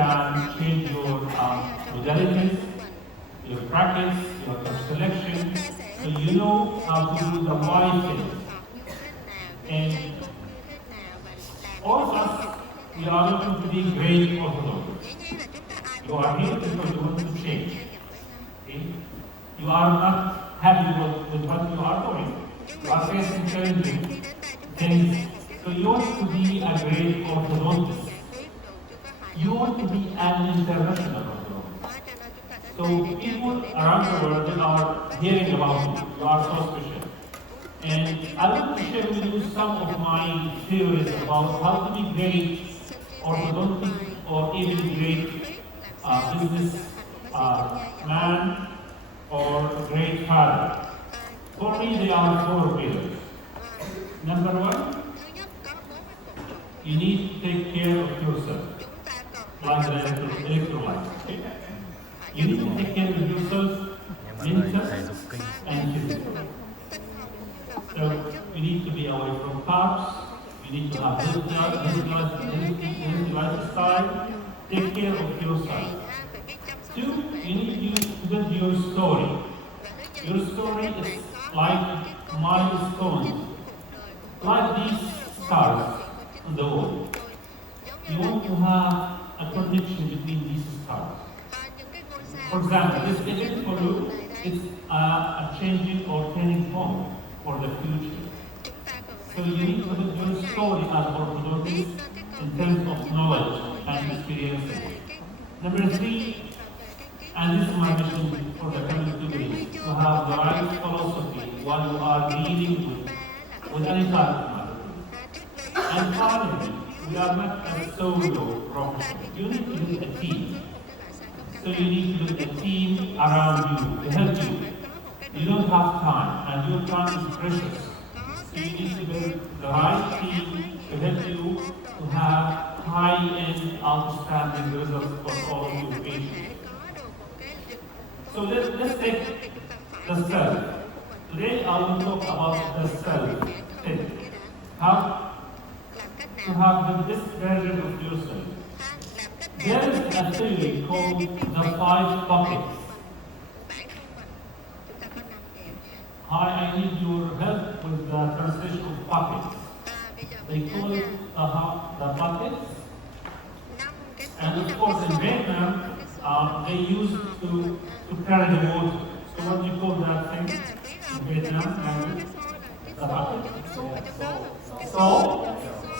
can change your modalities, your brackets, your selection, so you know how to do the right thing. And all of us, we are looking to be great orthodontists. You are here because you want to change. Okay? You are not happy with what you are doing. You are facing challenging things. So you want to be a great orthodontist. You want to be an international orthodontist. So people around the world are hearing about you. You are so special. And I want to share with you some of my theories about how to be great orthodontist or even great business man or great father. For me, there are 4 pillars. Number 1, you need to take care of yourself, like the electrolytes. Okay? You need to take care of yourself, mental and physical. So you need to be away from carbs. You need to have healthy lifestyle. Take care of yourself. 2, you need to build your story. Your story is like milestones, like these stars on the wall. You want to have a connection between these stars. For example, this event for you is a changing or turning point for the future. So you need to build your story as orthodontist in terms of knowledge and experiences. Number 3, and this is my mission for the coming 2 weeks, to have the right philosophy while you are dealing with any type of matter. And finally, we are not a solo profession. You need to build a team. So you need to build a team around you to help you. You don't have time, and your time is precious. So you need to build the right team to help you to have high-end, outstanding results for all your patients. So let's take the self. Today I will talk about the self. How to have the best version of yourself. There is a theory called the 5 buckets. I need your help with the translation of buckets. They call it the buckets. And of course in Vietnam, they used to carry the water. So what do you call that thing in Vietnam? The bucket.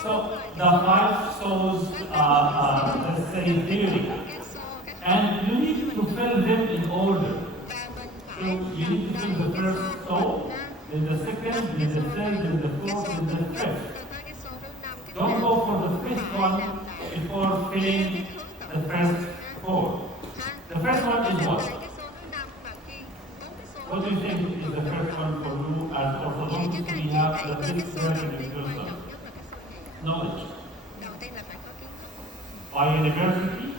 So the 5 souls, let's say, theory. And you need to fill them in order. So you need to fill the first soul, then the second, then the third, then the fourth, then the fifth. Don't go for the 5th one before filling the first 4. The first one is what? What do you think is the first one for you as orthodontists? We have the best version of yourself. Knowledge. By university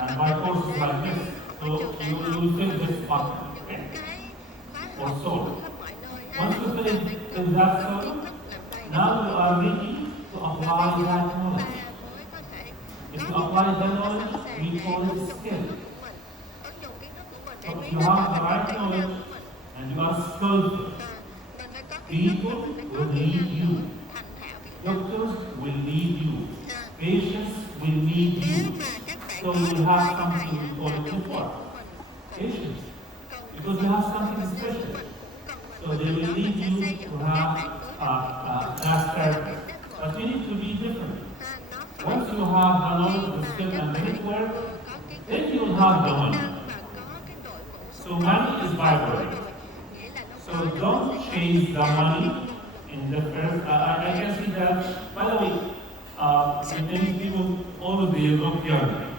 and by courses like this. So you will fill this bucket, okay? Or soul. Once you fill that soul, now you are ready to apply that knowledge. If you apply that knowledge, we call it skill. So you have the right knowledge and you are skillful. People will need you. Doctors will need you. Patients will need you. So you have something we call it what? Patients. Because you have something special. So they will need you to have that therapy. But you need to be different. Once you have the knowledge, the skill, and the network, then you will have the money. So money is byproduct. So don't chase the money in the first. I can see that, by the way, many people already look young.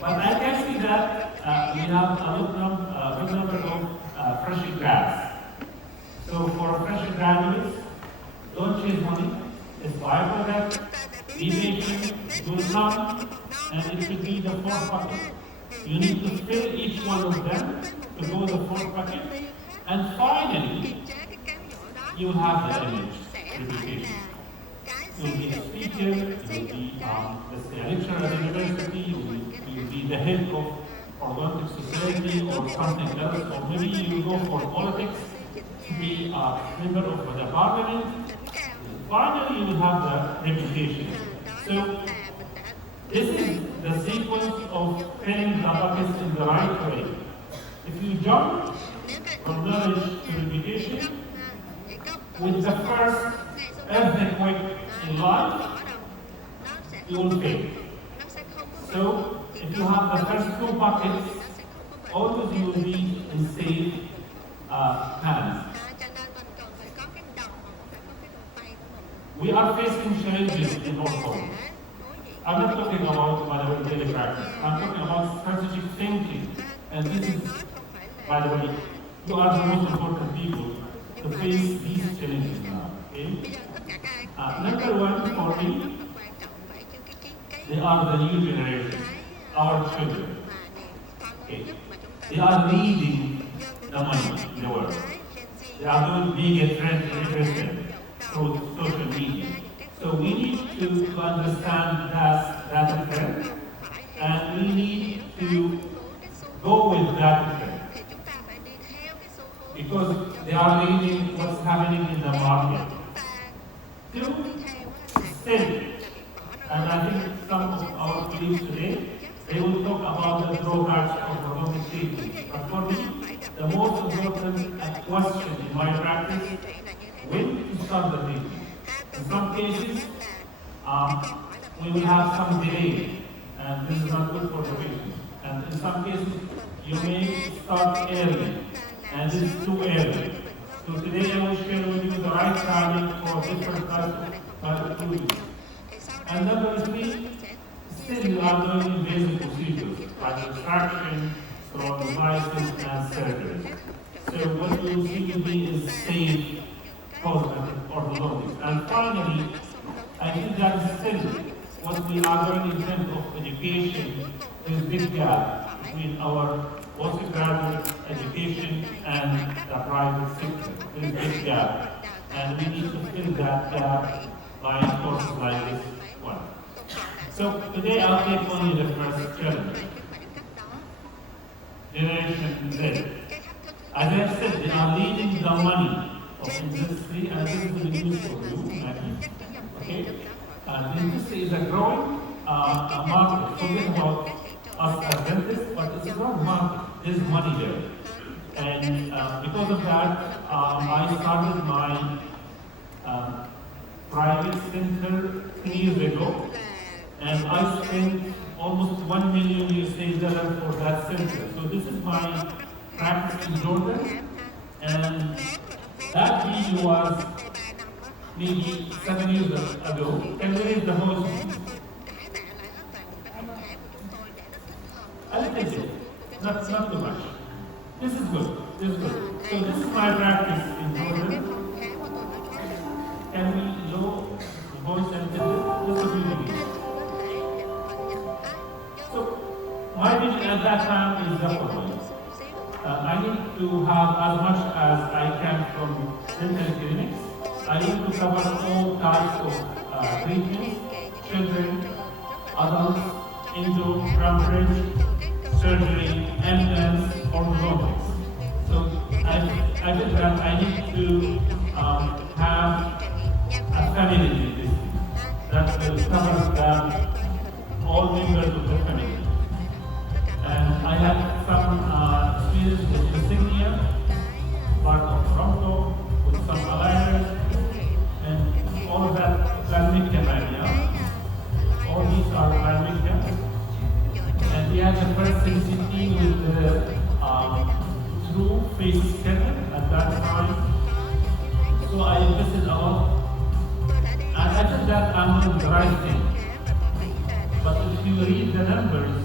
But I can see that we have a good number of fresh grads. So for fresh graduates, don't chase money. It's byproduct, be patient, do some, and it should be the 4th bucket. You need to fill each one of them to go the 4th bucket. And finally, you will have the image, reputation. You will be a speaker, you will be, let's say, a lecturer at the university, you will be the head of orthodontic society or something else, or maybe you go for politics to be a member of the parliament. Finally, you will have the reputation. So this is the sequence of filling the buckets in the right way. If you jump from knowledge to reputation, with the first earthquake in life, you will fail. So if you have the first two buckets, always you will be in safe hands. We are facing challenges in our home. I'm not talking about, by the way, daily practice. I'm talking about strategic thinking. And this is, by the way, you are the most important people to face these challenges now. Okay? Number one for me, they are the new generation, our children. Okay? They are leading the money in the world. They are doing big trends and interesting through social media. So we need to understand that trend, and we need to go with that trend. Because they are leading what's happening in the market. Two, still, and I think some of our colleagues today, they will talk about the drawbacks of orthodontic treatment. But for me, the most important question in my practice, when to start the treatment. In some cases, we will have some delay, and this is not good for the patient. And in some cases, you may start early, and this is too early. So today I will share with you the right timing for different types of treatment. And number three, still you are doing invasive procedures like extraction, sterilizations, and surgery. So what you see will be is safe orthodontics. And finally, I think that still what we are doing in terms of education is big gap between our postgraduate education and the private sector. There is big gap, and we need to fill that gap by courses like this one. So today I'll take only the first challenge. Generation Z. As I said, they are leading the money of industry, and this is the news for you, I think. Okay? The industry is a growing market. Forget about us as dentists, but it's a growing market. There's money there. And because of that, I started my private center 3 years ago, and I spent almost $1 million US for that center. So this is my practice in Jordan, and that video was maybe 7 years ago. Can we read the whole thing? A little bit, not too much. This is good. This is good. So this is my practice in Jordan. Can we low the voice and this is really good. So my vision at that time is the following. I need to have as much as I can from dental clinics. I need to cover all types of treatments, children, adults, endo, crown bridge, surgery, implants, orthodontics. So I think that I need to have a family in this that will cover all members of the family. And I have some experience with insignia, part of Toronto, with some aligners, and all of that Lalmicca mania. All these are Lalmicca. And we had the first CCT with the true face scanner at that time. So I invested a lot. And I think that I'm doing the right thing. But if you read the numbers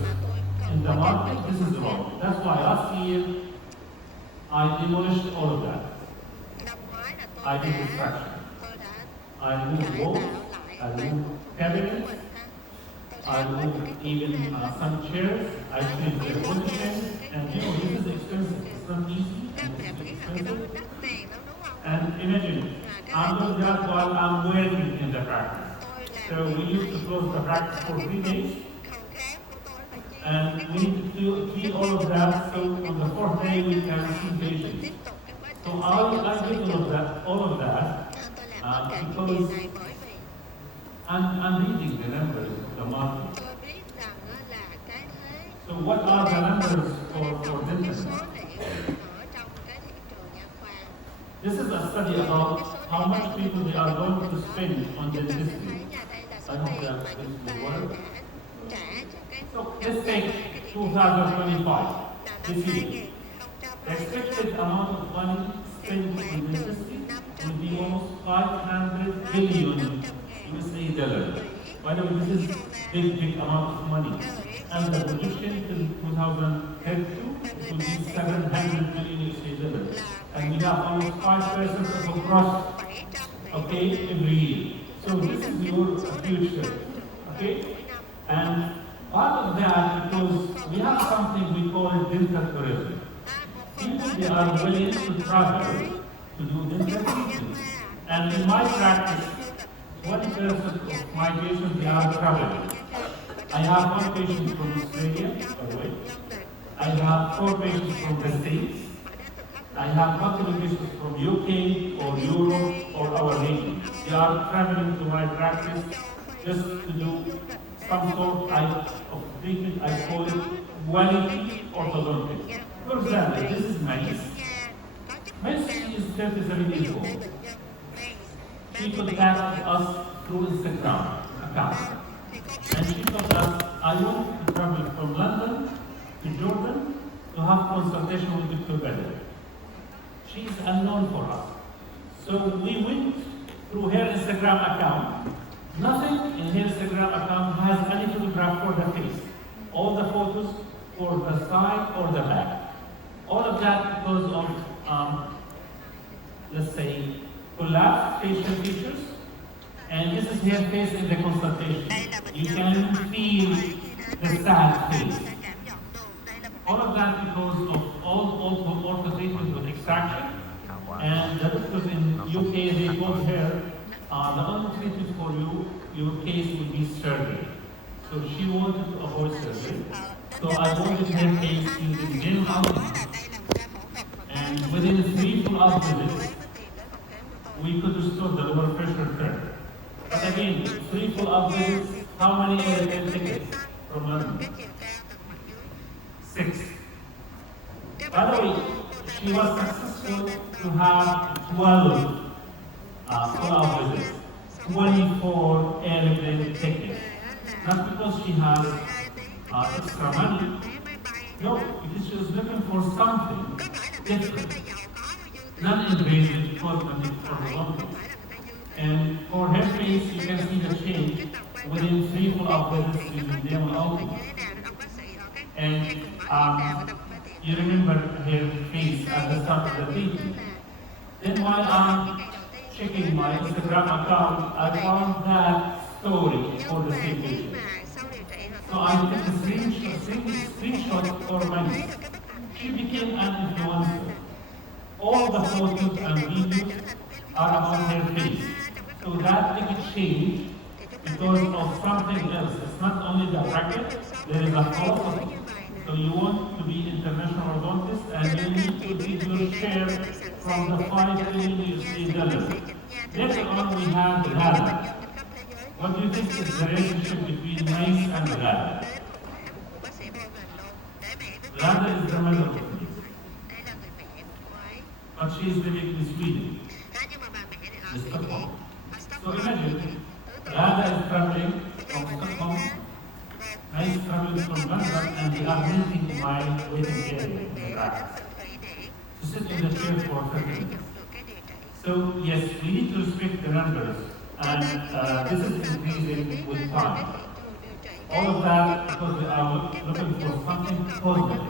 in the market, this is wrong. That's why last year I demolished all of that. I did extraction. I removed walls, I removed cabinets, I removed even some chairs, I changed their position, and you know, this is expensive. It's not easy, and it's expensive. And imagine, I'm doing that while I'm working in the practice. So we used to close the practice for 3 days, And we need to treat all of that so on the fourth day we can see patients. So I did all of that because I'm reading the numbers of the market. So what are the numbers for dental? This is a study about how much people they are going to spend on dentistry. I hope that this will work. So let's take 2025, this year. The expected amount of money spent on dentistry will be almost 500 billion USA dollars. By the way, this is big amount of money. And the projection till 2032 it will be 700 billion USA dollars. And we have almost 5% of growth, okay, every year. So this is your future, okay? And part of that, because we have something we call dental tourism. People, they are willing to travel to do dental treatment. And in my practice, 20% of my patients, they are traveling. I have one patient from Australia, by the way. I have 4 patients from the States. I have multiple patients from UK or Europe or our region. They are traveling to my practice just to do some sort of treatment. I call it quality orthodontics. For example, this is Mace. Mace is 37 years old. She contacted us through Instagram account. And she told us, I want to travel from London to Jordan to have consultation with Dr. Bedr. She is unknown for us. So we went through her Instagram account. Nothing in her Instagram account has any photograph for the face. All the photos for the side or the back. All of that because of, let's say, collapsed facial features. And this is her face in the consultation. You can feel the sad face. All of that because of all ortho treatment with extraction. And the doctors in UK, they told her, the only treatment for you, your case would be surgery. So she wanted to avoid surgery. So I wanted her case using day1. And within 3 follow-up visits, we could restore the lower pressure curve. But again, 3 follow-up visits, how many air tickets from London? 6. By the way, she was successful to have 12 follow-up visits, 24 airplane tickets. Not because she has extra money, no, because she was looking for something different, non-invasive cosmetic orthodontics. And for her face, you can see the change within 3 follow-up visits using day1. And you remember her face at the start of the treatment. Then while I'm checking my Instagram account, I found that story for the same patient. So I took a screenshot for my. She became an influencer. All the photos and videos are about her face. So that big change because of something else. It's not only the bracket, there is a philosophy. So you want to be international odontist and you need to give your share from the 5 billion USA dollars. Later on we have Ghana. What do you think is the relationship between Mace and Ghana? Ghana is the mother of me. But she is living in Sweden, in Stockholm. So imagine, Ghana is traveling from Stockholm, Mace traveling from London, and they are meeting my waiting area in the practice to sit in the chair for 30 minutes. So yes, we need to respect the numbers, and this is increasing with time. All of that because we are looking for something positive.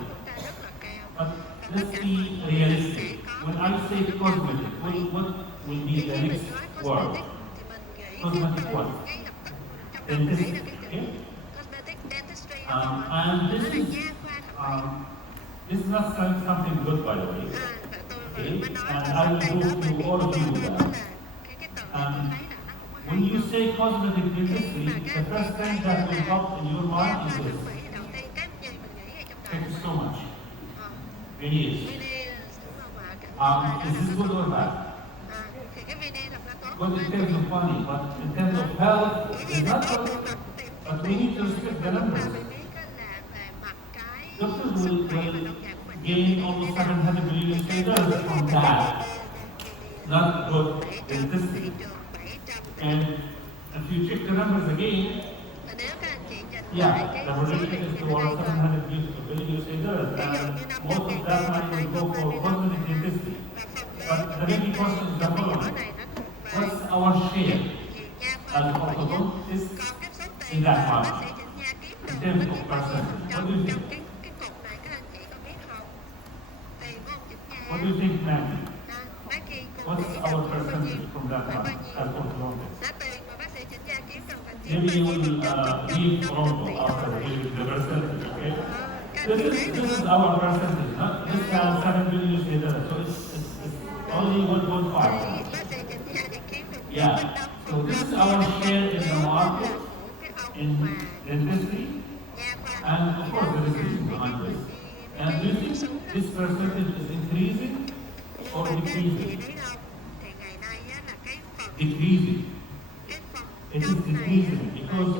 But let's be realistic. When I say cosmetic, what will be the next word? Cosmetic what? Dentistry. Okay? And this is not something good, by the way. Okay? And I will go through all of you with that. When you say cosmetic dentistry, the first thing that will pop in your mind is this. Many years. Is this good or bad? Thì cái VD thật là tốt. But in terms of money, but in terms of health, it's not good. But we need to respect the numbers. Doctors will gain almost 700 million shares from that. Not good dentistry. And if you check the numbers again, yeah, the projection is towards 700 billion shares, and most of that money will go for cosmetic dentistry. But the big question is the following: what's our share as orthodontists in that market? In terms of percentage, what do you think? What do you think, Maggie? What's our percentage from that market as orthodontists? Maybe you will leave Toronto after the percentage, okay? This is our percentage, huh? This has 7 billion dollars, so it's only 1.5. Yeah, so this is our share in the market in dentistry, and of course there is reason behind this. And do you think this percentage is increasing or decreasing? Decreasing. It is decreasing because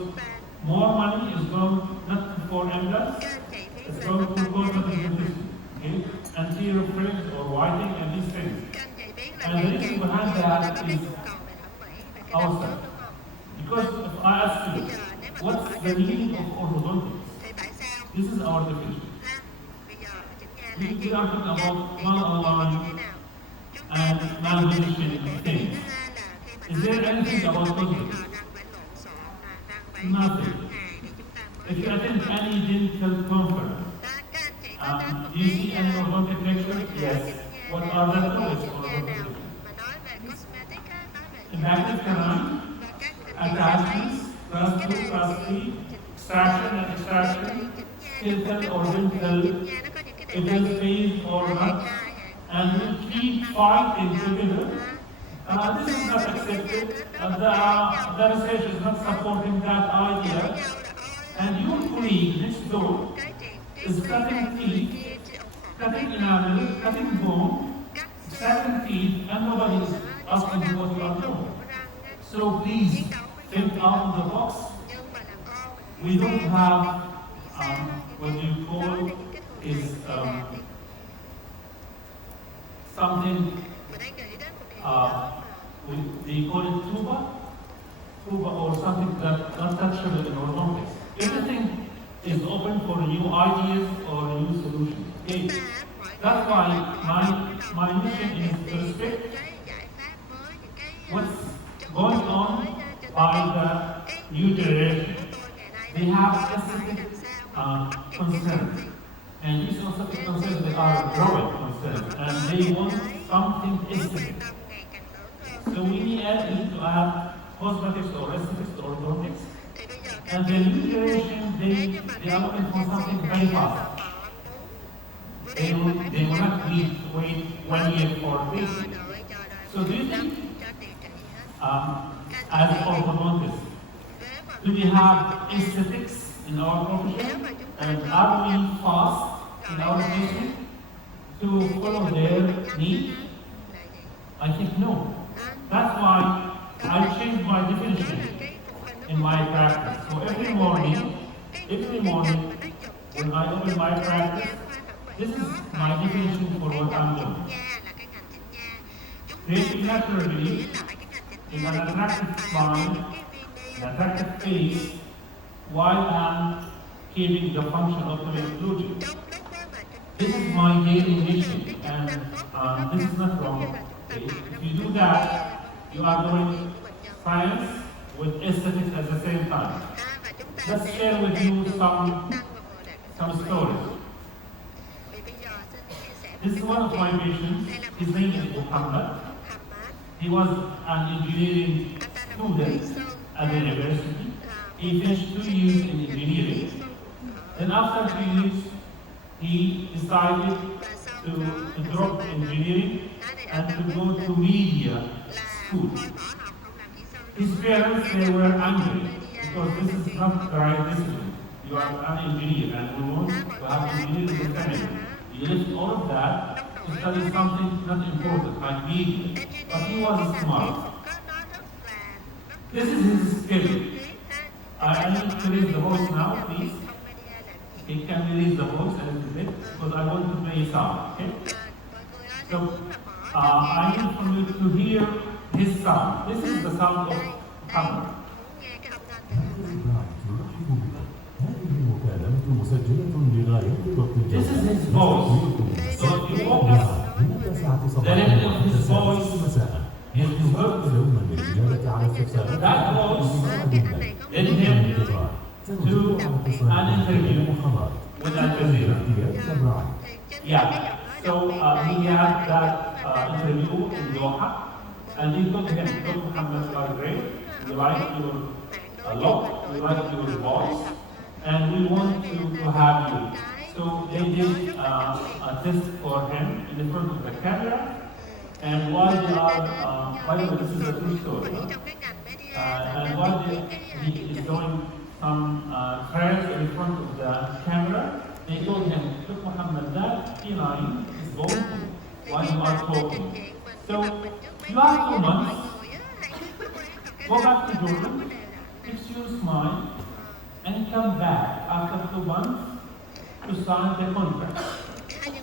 more money is going not for implants, it's going to cosmetic dentistry, okay? Anterior fringe or whitening and these things. And the reason behind that is ourselves. Because if I ask you, what's the meaning of orthodontics? This is our definition. We are talking about malaligned and malpositioning things. Is there anything about cosmetics? Nothing. If you attend any dental conference, do you see any orthodontic lecture? Yes. What are the topics for orthodontic? Impacted canal, attachments, class 2, class 3, extraction and extraction, skeletal or dental, if it's phased or not, and we keep fighting together. This is not accepted. The research is not supporting that idea. And your colleague next door is cutting teeth, cutting enamel, cutting bone, extracting teeth, and nobody is asking you what you are doing. So please think out of the box. We don't have what you call is something. They call it tuba or something that not touchable in orthodontics. Everything is open for new ideas or new solutions. Okay? That's why my mission is to respect what's going on by the new generation. They have aesthetic concerns. And these aesthetic concerns, they are growing concerns. And they want something aesthetic. So we need to add cosmetics or aesthetics or orthodontics. And the new generation, they are looking for something very fast. They will not need to wait 1 year for a patient. So do you think, as orthodontists, do we have aesthetics in our profession? And are we fast in our patient to follow their need? I think no. That's why I changed my definition in my practice. So every morning, when I open my practice, this is my definition for what I'm doing. Creating naturally in an attractive smile, an attractive face, while I'm keeping the function of the inclusion. This is my daily mission, and this is not wrong. Okay? If you do that, you are doing science with aesthetics at the same time. Let's share with you some stories. This is one of my patients. His name is Muhammad. He was an engineering student at the university. He finished 2 years in engineering. Then after 2 years, he decided to drop engineering and to go to media school. His parents, they were angry because this is not the right decision. You are an engineer and we want to have engineers in the family. You left all of that to study something not important, like media. But he was smart. This is his skill. I need to raise the voice now, please. He can raise the voice a little bit because I want to play sound. Okay? So I need for you to hear his sound. This is the sound of Muhammad. This is his voice. So if you focus the level of his voice, his words, that voice led him to an interview with Al Jazeera. Yeah. So he had that interview in Doha, and he told him, "Look, Muhammad, you are great. We like your look, we like your voice, and we want to have you." So they did a test for him in front of the camera, and while they are, by the way, this is a true story, and while he is doing some trials in front of the camera, they told him, "Look, Muhammad, that feline is going while you are talking. So you have 2 months, go back to Jordan, fix your smile, and come back after 2 months to sign the contract.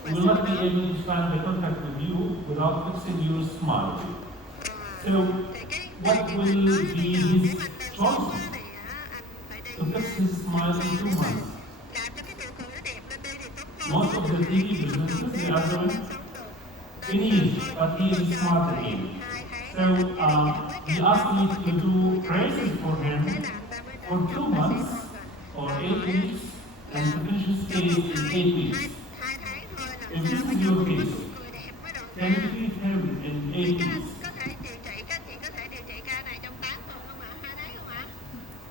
We will not be able to sign the contract with you without fixing your smile." So what will be his choice? To fix his smile in 2 months. Most of the TV businesses, they are doing in years, but he is smart again. So he asked me to do braces for him for 2 months or 8 weeks and to finish his case in 8 weeks. If this is your case, can you treat him in 8 weeks?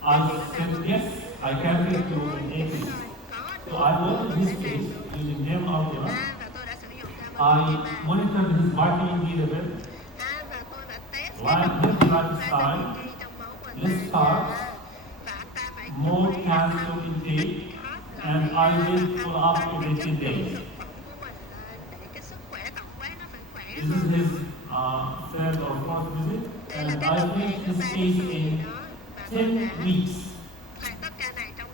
I said, yes, I can treat you in 8 weeks. So I ordered his case using name audio. I monitored his vitamin D level, healthy lifestyle, less carbs, more calcium intake, and I will follow up every 10 days. This is his third or fourth visit, and I finished his case in 10 weeks.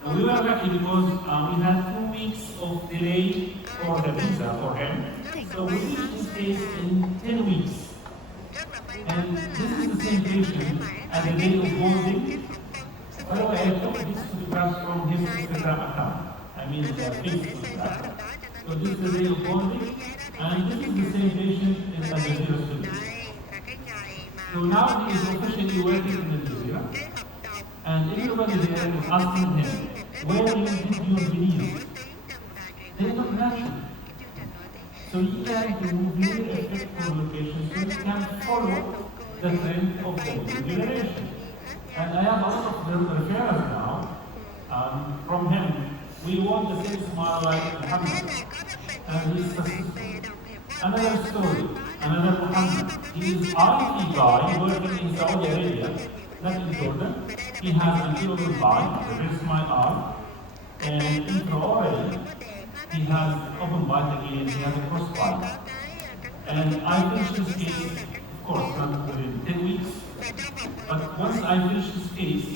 Now, we were lucky because we had 2 weeks of delay for the visa for him. So we finished his case in 10 weeks. And this is the same patient at the day of boarding. By the way, I took this photograph from his Instagram account. I mean, Facebook account. So this is the day of boarding, and this is the same patient in the Jazeera studio. So now he is officially working in the Jazeera, and everybody there is asking him, "Where do you did your veneers?" They look natural. So you can do very effective locations so you can follow the trend of the new generation. And I have a lot of referrals now from him. We want the same smile like Muhammad, and he's successful. Another story, another Muhammad. He is IT guy working in Saudi Arabia, not in Jordan. He has an anterior bite, reverse my arm, and intraoral. He has open bite again, he has a cross bite. And I finished his case, of course, not within 10 weeks, but once I finished his case,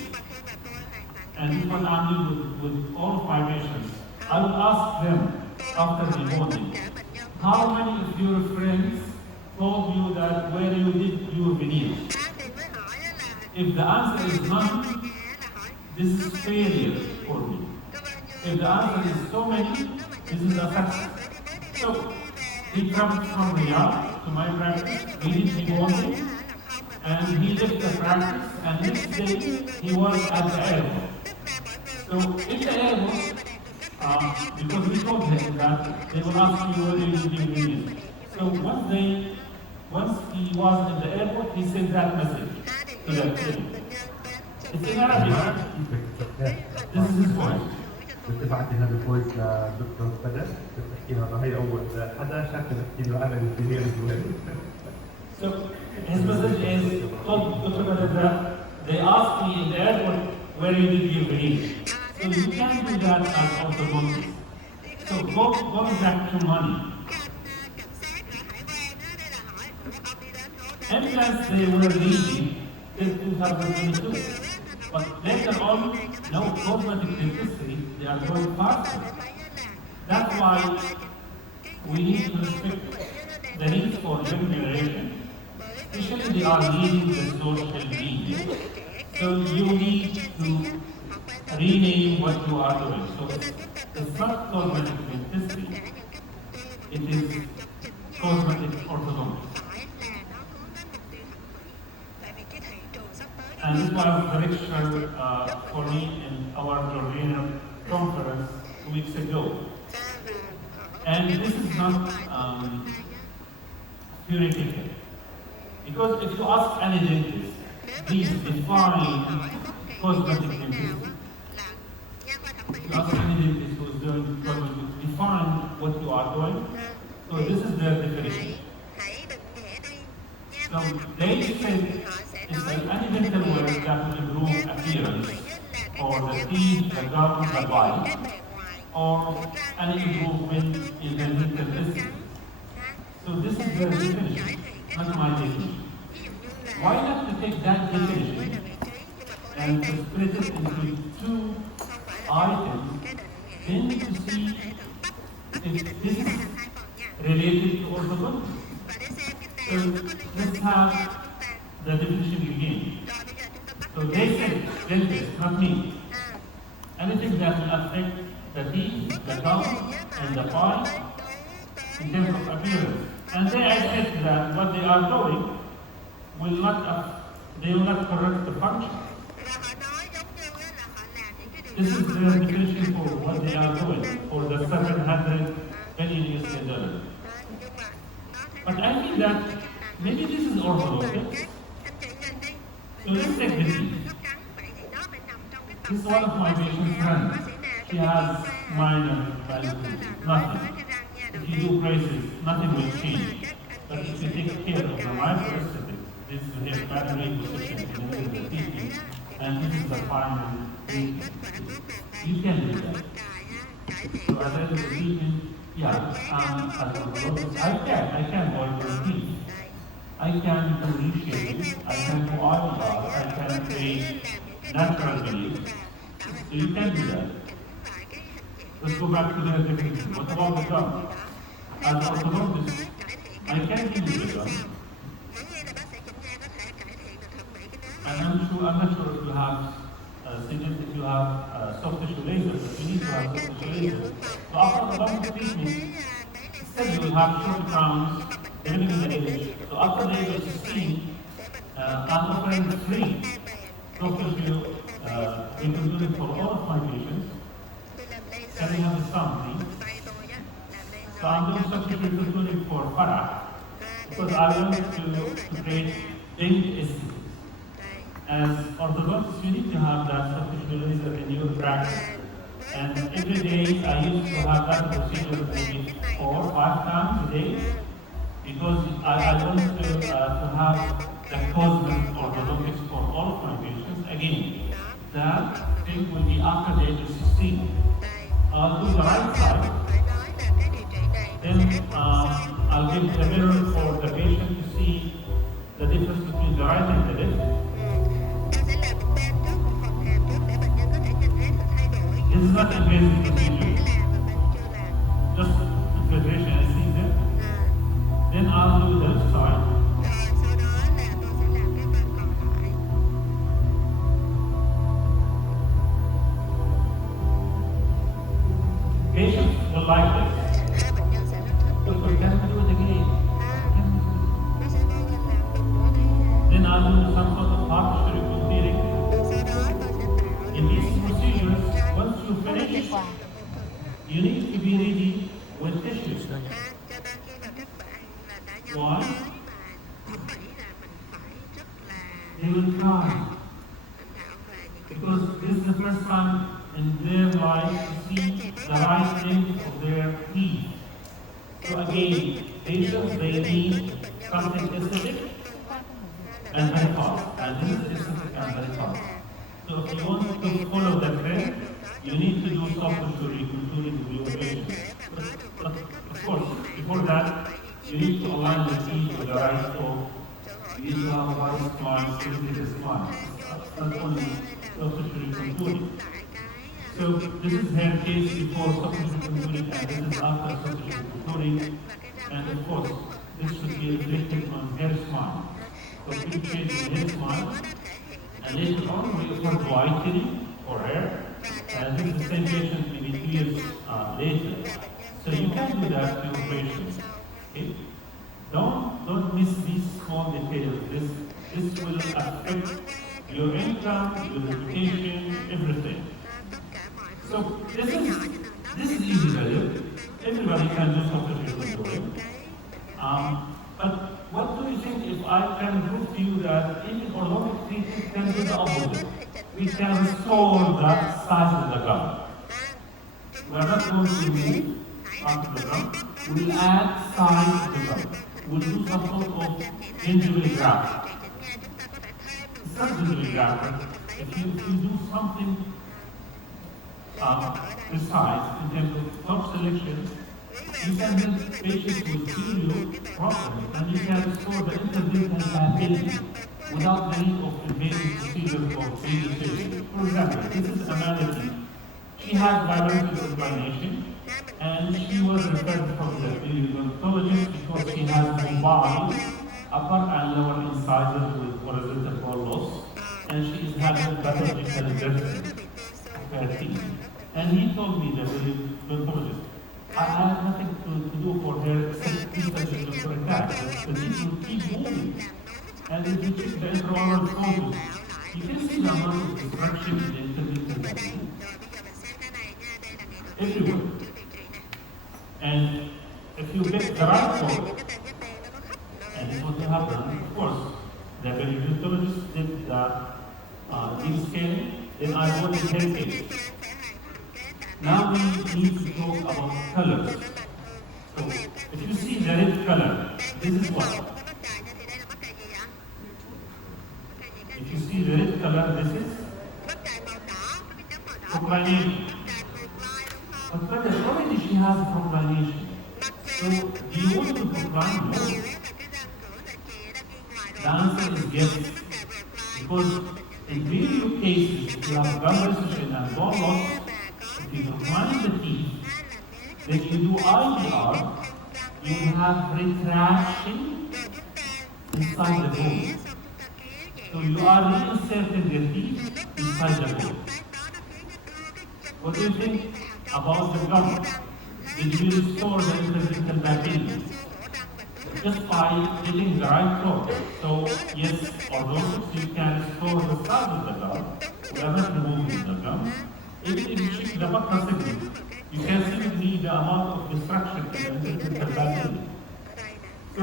and this one I do with all of my patients, I will ask them after the morning, how many of your friends told you that where you did your veneers? If the answer is none, this is failure for me. If the answer is so many, this is a success. So he traveled from Riyadh to my practice, he did the morning, and he left the practice, and next day he was at the airport. So in the airport, because we told him that they will ask you where you did your veneers. So once he was in the airport, he sent that message to the clinic. It's in Arabic. This is his voice. كنت بعت هنا بالفويس لدكتور بدر بتحكي له هي اول حدا شاف بحكي له انا الجميع الجوالي. So his message is told Dr. Badr that they asked me in the airport where you did your veneers. So you can do that as orthodontist. So go back to money. cảnh sát ở hải quan á, đây là hỏi ông đi đến chỗ nào Implants they were leaving till 2022. But later on, no cosmetic dentistry, they are going faster. That's why we need to respect the need for young generation, especially they are leading the social media. So you need to rename what you are doing. So it's not cosmetic dentistry, it is cosmetic orthodontics. And this was the lecture for me in our Jordanian conference 2 weeks ago. And this is not theoretical. Because if you ask any dentist, please define cosmetic dentistry. If you ask any dentist who is doing cosmetic, define what you are doing. So this is their definition. So they said it's any dental work that will improve appearance, or the teeth, the gum, the bite, or any improvement in the dental distance. So this is their definition, not my definition. Why not to take that definition and to split it into two items, then to see if this is related to orthodontics. So let's have the definition again. So they said, dentist, not me. Anything that will affect the teeth, the gum, and the bite in terms of appearance. And then I said that what they are doing will not correct the function. This is the definition for what they are doing for the 700 billion US dollars. But I think that maybe this is orthodontic. So let's take the teeth. This is one of my patient friends. She has minor diabetes, nothing. If you do braces, nothing will change. But if you take care of the microaesthetic, this will have battery position in the middle of the teeth, and this is the final treatment. You can do that. So as I was speaking, yeah, as a orthodontist, I can avoid your teeth. I can do reshaping, I can do IR, I can create natural veins. So you can do that. Let's go back to the definition. What about the gum? As an orthodontist, I can give you the gum. And I'm not sure if you have if you have soft tissue lasers, but you need to have soft tissue lasers. So after the gum treatment, still you will have short crowns, depending on the age. So after the age of 16, I'm offering free soft tissue included for all of my patients. Can we have the sound, please? So I'm doing soft tissue included for Farah, because I want to create big aesthetics. As orthodontists, you need to have that soft tissue laser in your practice. And every day I used to have that procedure maybe 4 or 5 times a day, because I want to have the cosmetic orthodontics for all of my patients. Again, that thing will be after the age of 16. I'll do the right side, then I'll give the mirror for the patient to see the difference between the right and the left. This is not invasive procedure, just infiltration anesthesia. Then I'll do the left side. Patients will like this. Doctor, can we do it again? Then I'll do some sort of partial theory. In these procedures, once you finish, you need to be ready with tissues. Why? They will cry. Because this is the first time in their life to see the right end of their teeth. So again, patients, they need something aesthetic and very fast. And this is aesthetic and very fast. So if you want to follow the trend, you need to do soft tissue recontouring with your patients. But that you need to align the teeth with the right toe. You need to have a right smile, specific smile. That's not only substitutory contouring. So this is hair case before substitutory contouring, and this is after substitutory contouring. And of course, this should be reflected on hair smile. So we change the hair smile, and later on we offer whitening for hair. And this is the same patient maybe 2 years later. So you can do that in operations. Okay? Don't miss these small details. This will affect your income, your reputation, everything. So this is easy value. Everybody can do substitute contouring. But what do you think if I can prove to you that even orthodontic treatment can do the opposite? We can restore the size of the gum. We are not going to remove part of the gum. We'll add size to the gum. We'll do some sort of gingival graft. It's not gingival graft. If you do something precise in terms of top selection, you can help patients with serious problems, and you can restore the interdental mobility without the need of invasive procedures or 3D surgery. For example, this is Amanda. She has bilateral inclination, and she was referred from the periodontologist because she has mobile upper and lower incisors with horizontal bone loss, and she is having pathological adjustment of her teeth. And he told me, the periodontologist, I have nothing to do for her except to for attack. The teeth will keep moving. And if you check the intraoral photos, you can see the amount of destruction in the interdental everywhere. And if you get the right code, and this is what will happen, of course, the periodontologist did the deep scaling, then I got the hair case. Now we need to talk about colors. So if you see the red color, this is what? If you see the red color, this is proclination. But already she has proclination. So do you want to procline? No. The answer is yes. Because in video cases, if you have gum recession and bone loss, if you procline the teeth, then you do IPR, you have retraction inside the bone. So you are reinserting the teeth inside the bone. What do you think about the gum? Did you restore the interdental bacteria? Just by getting the right code. So yes, orthodontics, you can restore the size of the gum. We are not removing the gum. Even if you check the buccal segment, you can see the amount of destruction in the interdental bacteria. So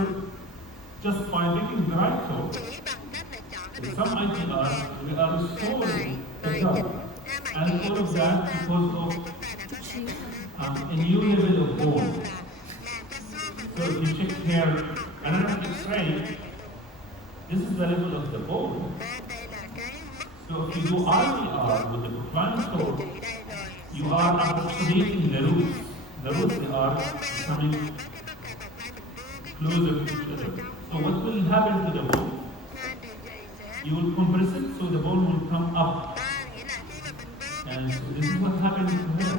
just by getting the right code, with some IPR, we are restoring the gum. And all of that because of a new level of bone. So if you check here, another X-ray, this is the level of the bone. So if you do IPR with the procline code, you are approximating the roots. The roots are becoming closer to each other. So what will happen to the bone? You will compress it so the bone will come up. And so this is what happened to her.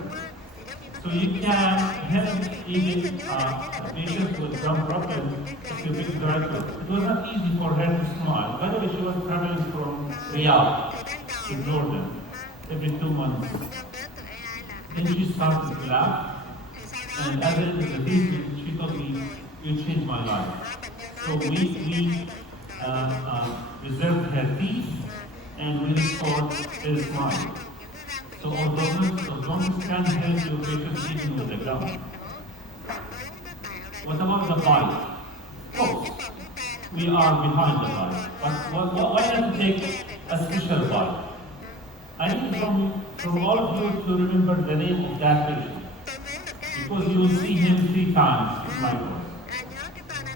So you can help even patients with gum problem if you pick the right one. It was not easy for her to smile. By the way, she was traveling from Riyadh to Jordan every 2 months. Then she started to laugh, and at the end of the treatment, she told me, "You changed my life." So we preserved her teeth and we restored her smile. So orthodontists can help your patients even with the gum. What about the bite? Of course, we are behind the bite. But why not take a special bite? I need from all of you to remember the name of that patient. Because you will see him 3 times in my course.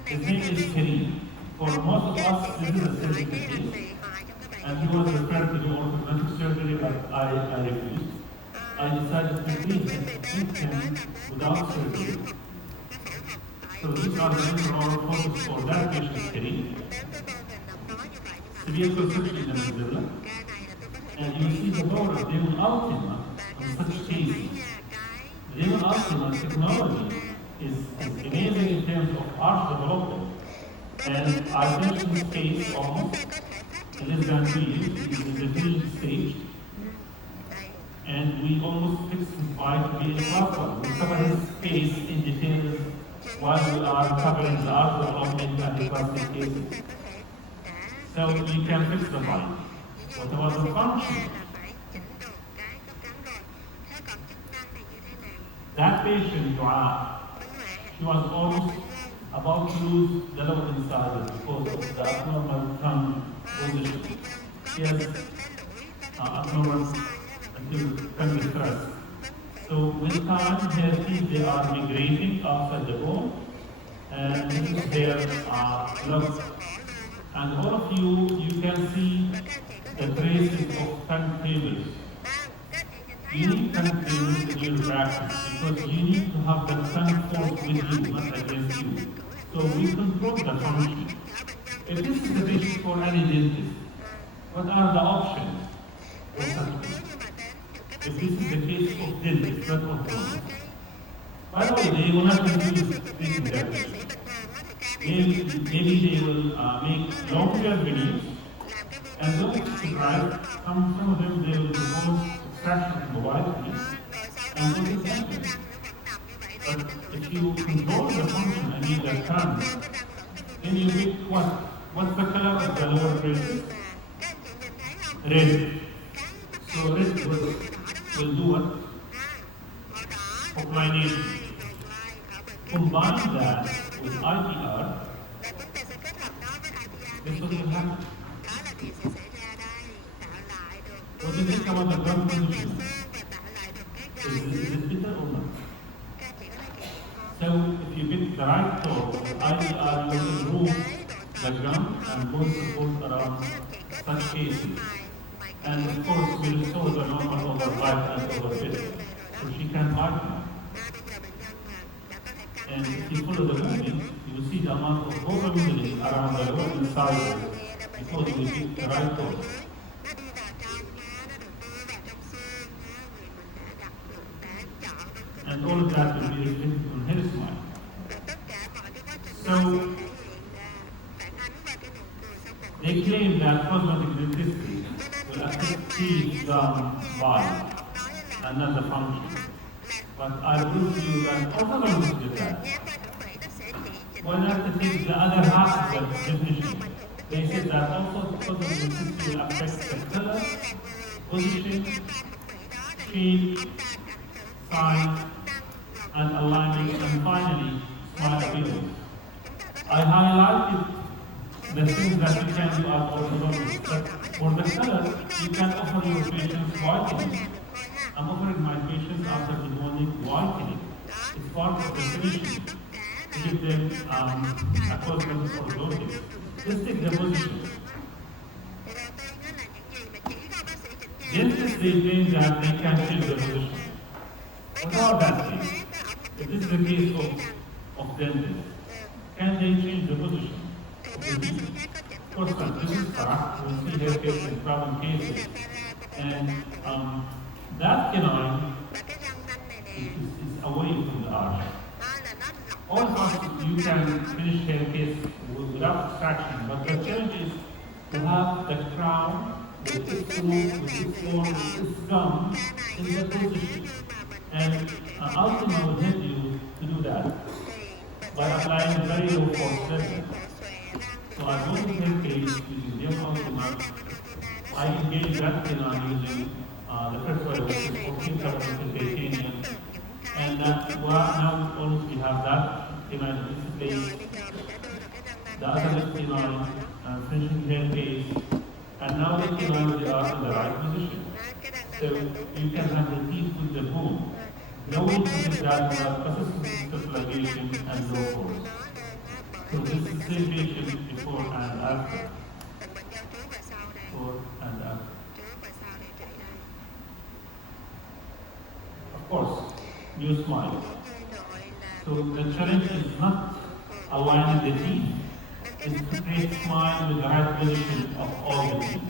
His name is Kareem. For most of us, this is a surgical case. And he was referred to the orthodontic surgery, but I refused. I decided to treat him without surgery. So these are the intraoral photos for that patient case. Severe constriction in the medulla. And you see the role of Damon Ultima in such cases. Damon Ultima technology is amazing in terms of arch development. And our patient's case almost less than 2 years, it is in the finished stage. And we almost fixed his eye to be in class 1. We cover his face in detail while we are covering the arch development and the plastic cases. So you can fix the eye. What about the function? That patient, Dua, she was almost about to lose the lower incisor because of the abnormal tongue position. She has abnormal until tongue thrust. So with time, her teeth they are migrating outside the bone, and this is their look. And all of you can see the traces of tongue tables. You need tongue tables in your practice because you need to have the tongue force with you, not against you. So we control the function. If this is a patient for any dentist, what are the options for such patient? If this is the case of dentist, not of dentist. By the way, they will not use taking their patient. Maybe they will make longer veneers, and those right, some of them they will propose extraction of the white teeth, and what is happening? But if you control the function and use the tongue, then you pick what? What's the color of the lower braces? Red. So red will do what? Foclination. Combine that with IPR, this will happen. What do you think about the gum position? Is it bitter or not? So if you pick the right toe with IPR, you will remove the gum and bone support around such cases. And of course, we restore the normal overbite and overfit. So she can bite now. And if you follow the movement, you will see the amount of overmobility around the lower incisor because we pick the right toe. And all of that will be reflected on her smile. So, they claim that cosmetic dentistry will affect teeth, gum, bite, and not the function. But I will to you that orthodontists do that. Why not take the other half of the definition? They said that also orthodontic dentistry will affect the color, position, shape, size, and alignment, and finally, smile appearance. I highlighted the things that you can do as orthodontist, but for the color, you can offer your patients whitening. I'm offering my patients after the morning whitening. It's part of the solution to give them a cosmetic orthodontics. Let's take the position. Dentists, they claim that they can change the position. What about that case? If this is the case of dentists, can they change the position? Of course, this is correct. We'll see her case in problem cases. And that canine is away from the arch. All of us, you can finish her case without extraction, but the challenge is to have the crown with its smooth, with its form, with its gum in the position. And Ultima will help you to do that by applying very low force pressure. So I go to her case using the Ultima. I engage that canine using the first way, which is 14 carbon titanium. And now almost we have that canine in this place. The other left canine finishing her case. And now the canines they are in the right position. So you can have the teeth with the bone. Knowing that persistent stabilization and low force. So this is the same patient before and after. Before and after. Of course, you smile. So the challenge is not aligning the teeth is to create smile with the right position of all the teeth.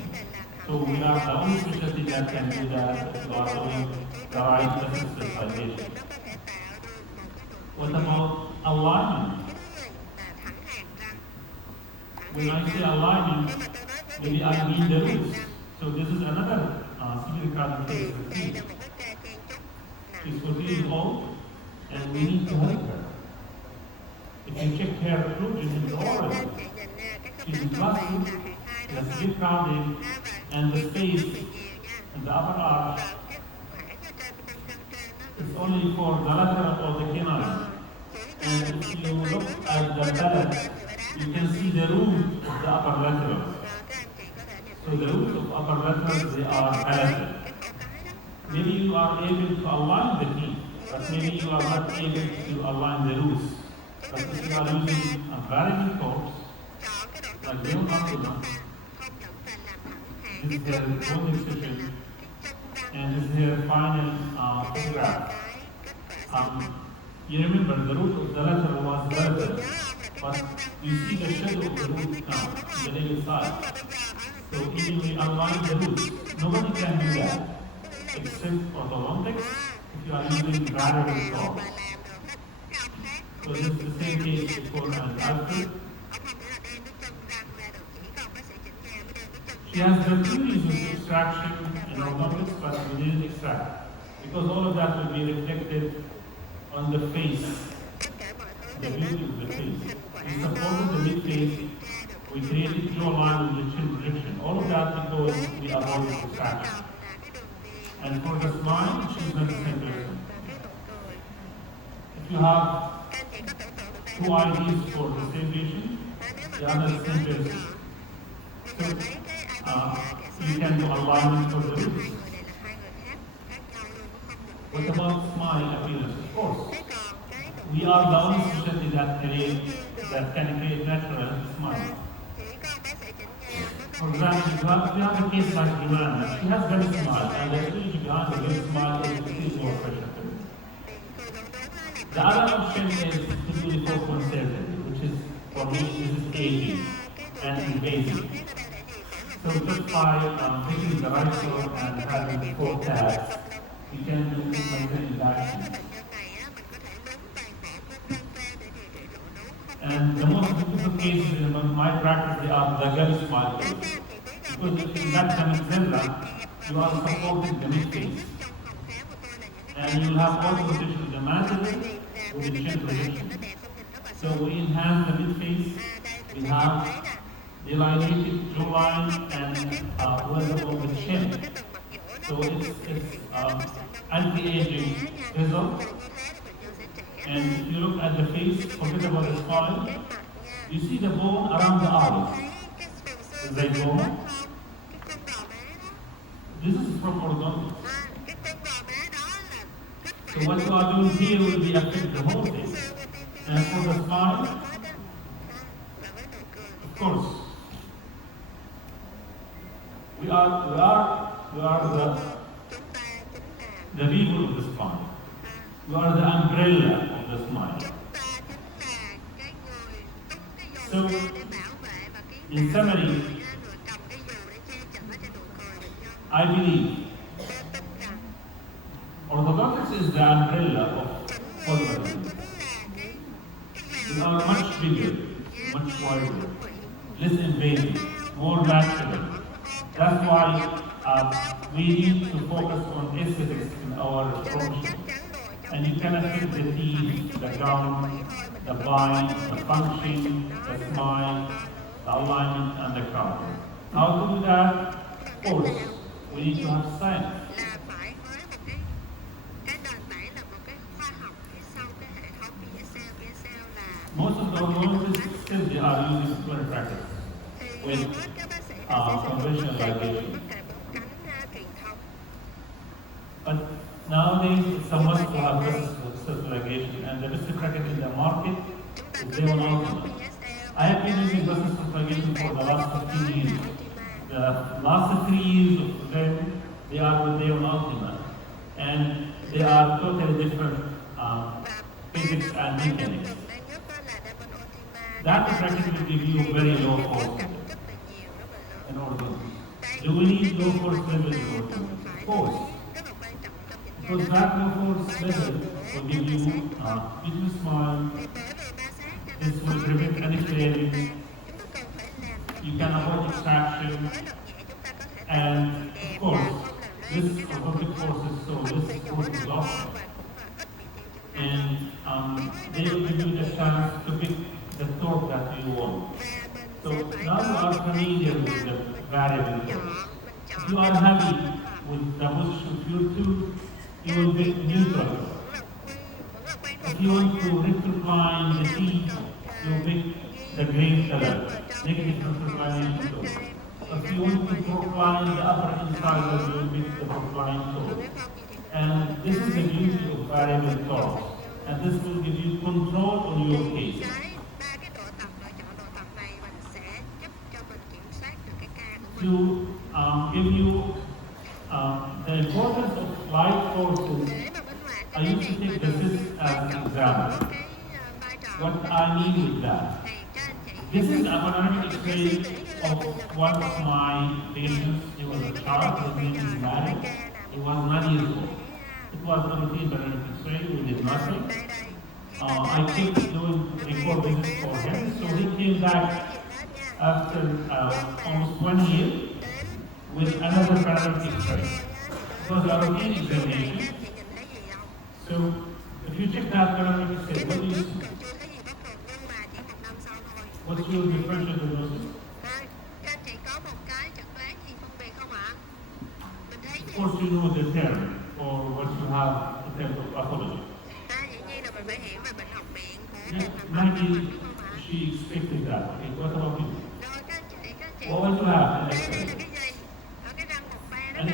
So we are the only specialty that can do that. We are doing the right visualization. What about alignment? When I say alignment, maybe I mean the roots. So this is another severe cardiac case of teeth. She's 40 years old, and we need to help her. If you check her occlusion in the oral, she's busted, the severe cardiac, and the space in the upper arch is only for the lateral or the canine. And if you look at the palate, you can see the root of the upper laterals. So the roots of upper laterals, they are palatal. Maybe you are able to align the teeth, but maybe you are not able to align the roots. But if you are using a very good corpse, like day1, this is their bone excision, and this is their final photograph. You remember the root of the lateral was vertical, but you see the shadow of the root now, the other side. So if you align the roots, nobody can do that except orthodontics if you are using variable saws. So this is the same case before and after. She has the two reasons of extraction in orthodontics, but we didn't extract. Because all of that will be reflected on the face, the beauty of the face. We supported the mid-face, we created jawline and the chin projection. All of that because we avoided extraction. And for the smile, she's not the same person. If you have two IDs for the same patient, they are not the same person. So you can do alignment for the roots. What about smile appearance? Of course, we are the only specialty that can create natural smile. For example, we have a case like Joanna. She has very smile, and the age behind the very smile is more pressure. The other option is to do the four-point surgery, which is, for me, this is aging and invasive. So just by picking the right jaw and having 4 tabs, you can do maintain action. And the most difficult cases in my practice, they are the gum smile cases. Because in that maxilla, you are supporting the mid-face. And you will have all position of the mandible with the chin position. So we enhance the mid-face, we have delineated jawline and level of the chin. So it's anti-aging result. And if you look at the face, forget about the smile, you see the bone around the eyes. Is that bone? This is from orthodontics. So what you are doing here will be affect the whole thing. And for the smile, of course, we are the people of the spine. You are the umbrella of the smile. So, in summary, I believe orthodontics is the umbrella of orthodontics. We are much bigger, much wider, less invasive, more natural. That's why we need to focus on aesthetics in our profession. And you can affect the teeth, the gum, the bite, the function, the smile, the alignment, and the crown. How to do that? Of course, we need to have science. Most of the orthodontists still they are using square brackets with conventional ligation. But nowadays, it's a must to have vessel ligation, and the vessel bracket in the market is day1 ultimate. I have been using vessel ligation for the last 15 years. The last 3 years of them, they are with day1 ultimate, and they are totally different physics and mechanics. that practice will give you very low force in order you will need low force level in order to of course. Because that low force level will give you little smile, this will prevent any failing, you can avoid extraction, and of course, this robotic force is so this force is off. And they will give you the chance to pick the torque that you want. So now you are familiar with the variable torque. If you are happy with the position of your tool, you will pick neutral torque. If you want to recline the teeth, you will pick the green color, negative reclination torque. If you want to procline the upper incisor, you will pick the procline torque. And this is the beauty of variable torque. And this will give you control on your case. To give you the importance of light forces, I used to take this as an example. What I mean with that. This is a panoramic X-ray of one of my patients. He was a child, his name is Malik. He was 9 years old. It was a routine panoramic X-ray, we did nothing. I kept doing recordings for him, so he came back after almost 1 year with another panoramic X-ray. It was a routine examination. So if you check that panoramic X-ray, what do you see? What's your differential diagnosis? Of course you know the term, or what you have in terms of pathology. Yeah, maybe she expected that. Okay, what about you? What would you have? Any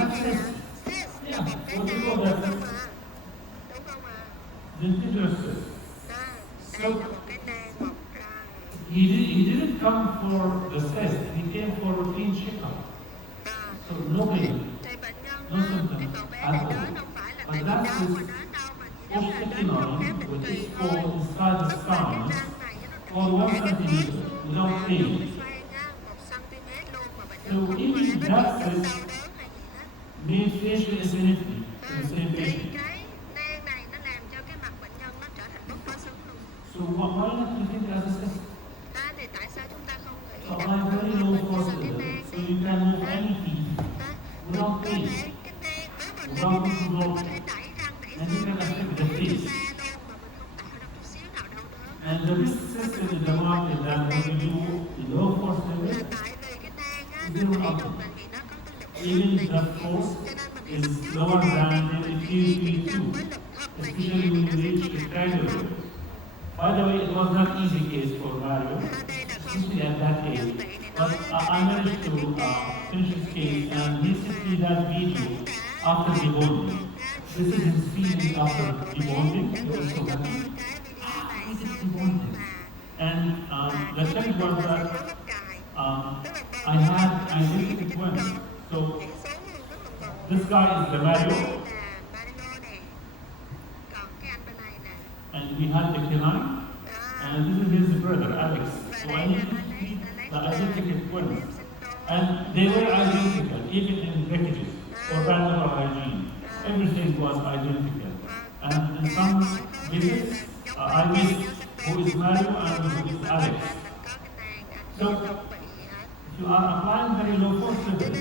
answer? Yeah, what do you call that? Dentigerous cyst. So, he didn't come for the test, he came for routine checkup. So no pain, no symptoms at all. But that's this osteokinone, which is called inside the spine, for 1 centimeter without pain. So even that cyst made facial insanity in the same patient. So why not treat it as a cyst? Apply very low force level, so you can move any teeth without pain, without convulsion, and you can affect the face. And the risk system in the market that when you do low force level, zero output. Even the force is lower than the QP2, especially when you reach the triangle level. By the way, it was not easy case for Mario, especially at that age. But I managed to finish his case, and he sent me that video after debonding. This is his feeling after debonding. He was so happy. I did debonding. And the challenge was that I had identical twins. So this guy is the Mario. And we had the canine, and this is his brother, Alex. So I need to keep the identical twins. And they were identical, even in packages or random hygiene. Everything was identical. And in some visits, I missed who is Mario and who is Alex. So if you are applying very low force level,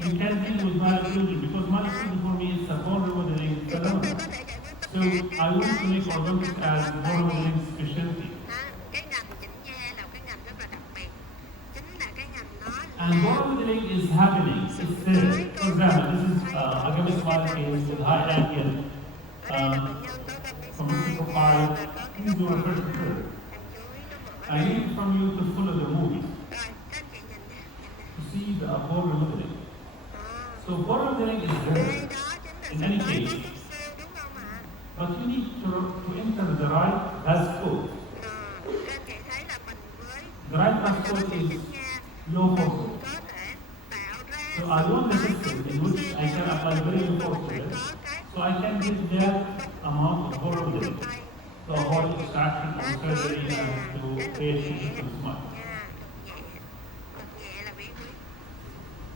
you can deal with malocclusion, because malocclusion for me is a bone remodeling phenomenon. So I want to make orthodontics as bone remodeling specialty. And bone remodeling is happening. It's there. For example, this is a given smile case with high angle from the profile. Please do refer to her. I need from you to follow the movie to see the bone remodeling. So bone remodeling is there in any case. But you need to enter the right passcode. The right passcode is low force. So I want the system in which I can apply very low force, so I can get that amount of bone remodeling. to avoid extraction or surgery and to create digital smile.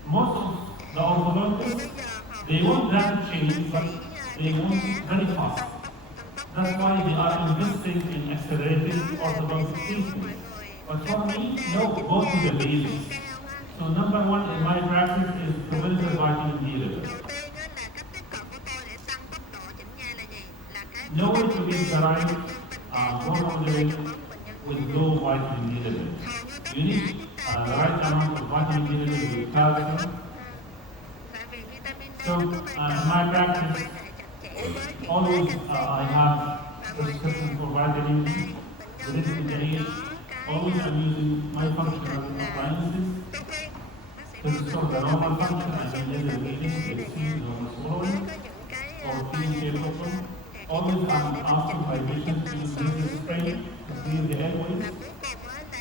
Most of the orthodontists, they want that to change, but they want it very fast. That's why they are investing in accelerated orthodontic treatment. But for me, no, go to the basics. So number one in my practice is preventative vitamin D level. Know when to get the right hormone level with low vitamin D level. You need the right amount of vitamin D level with calcium. So in my practice, always I have prescription for vitamin D, related to age. Always I'm using my functional appliances to restore the normal function and enable breathing, breathing, normal swallowing, or feeling capable. Always I'm asking my patients to use nasal spray to clear the airways.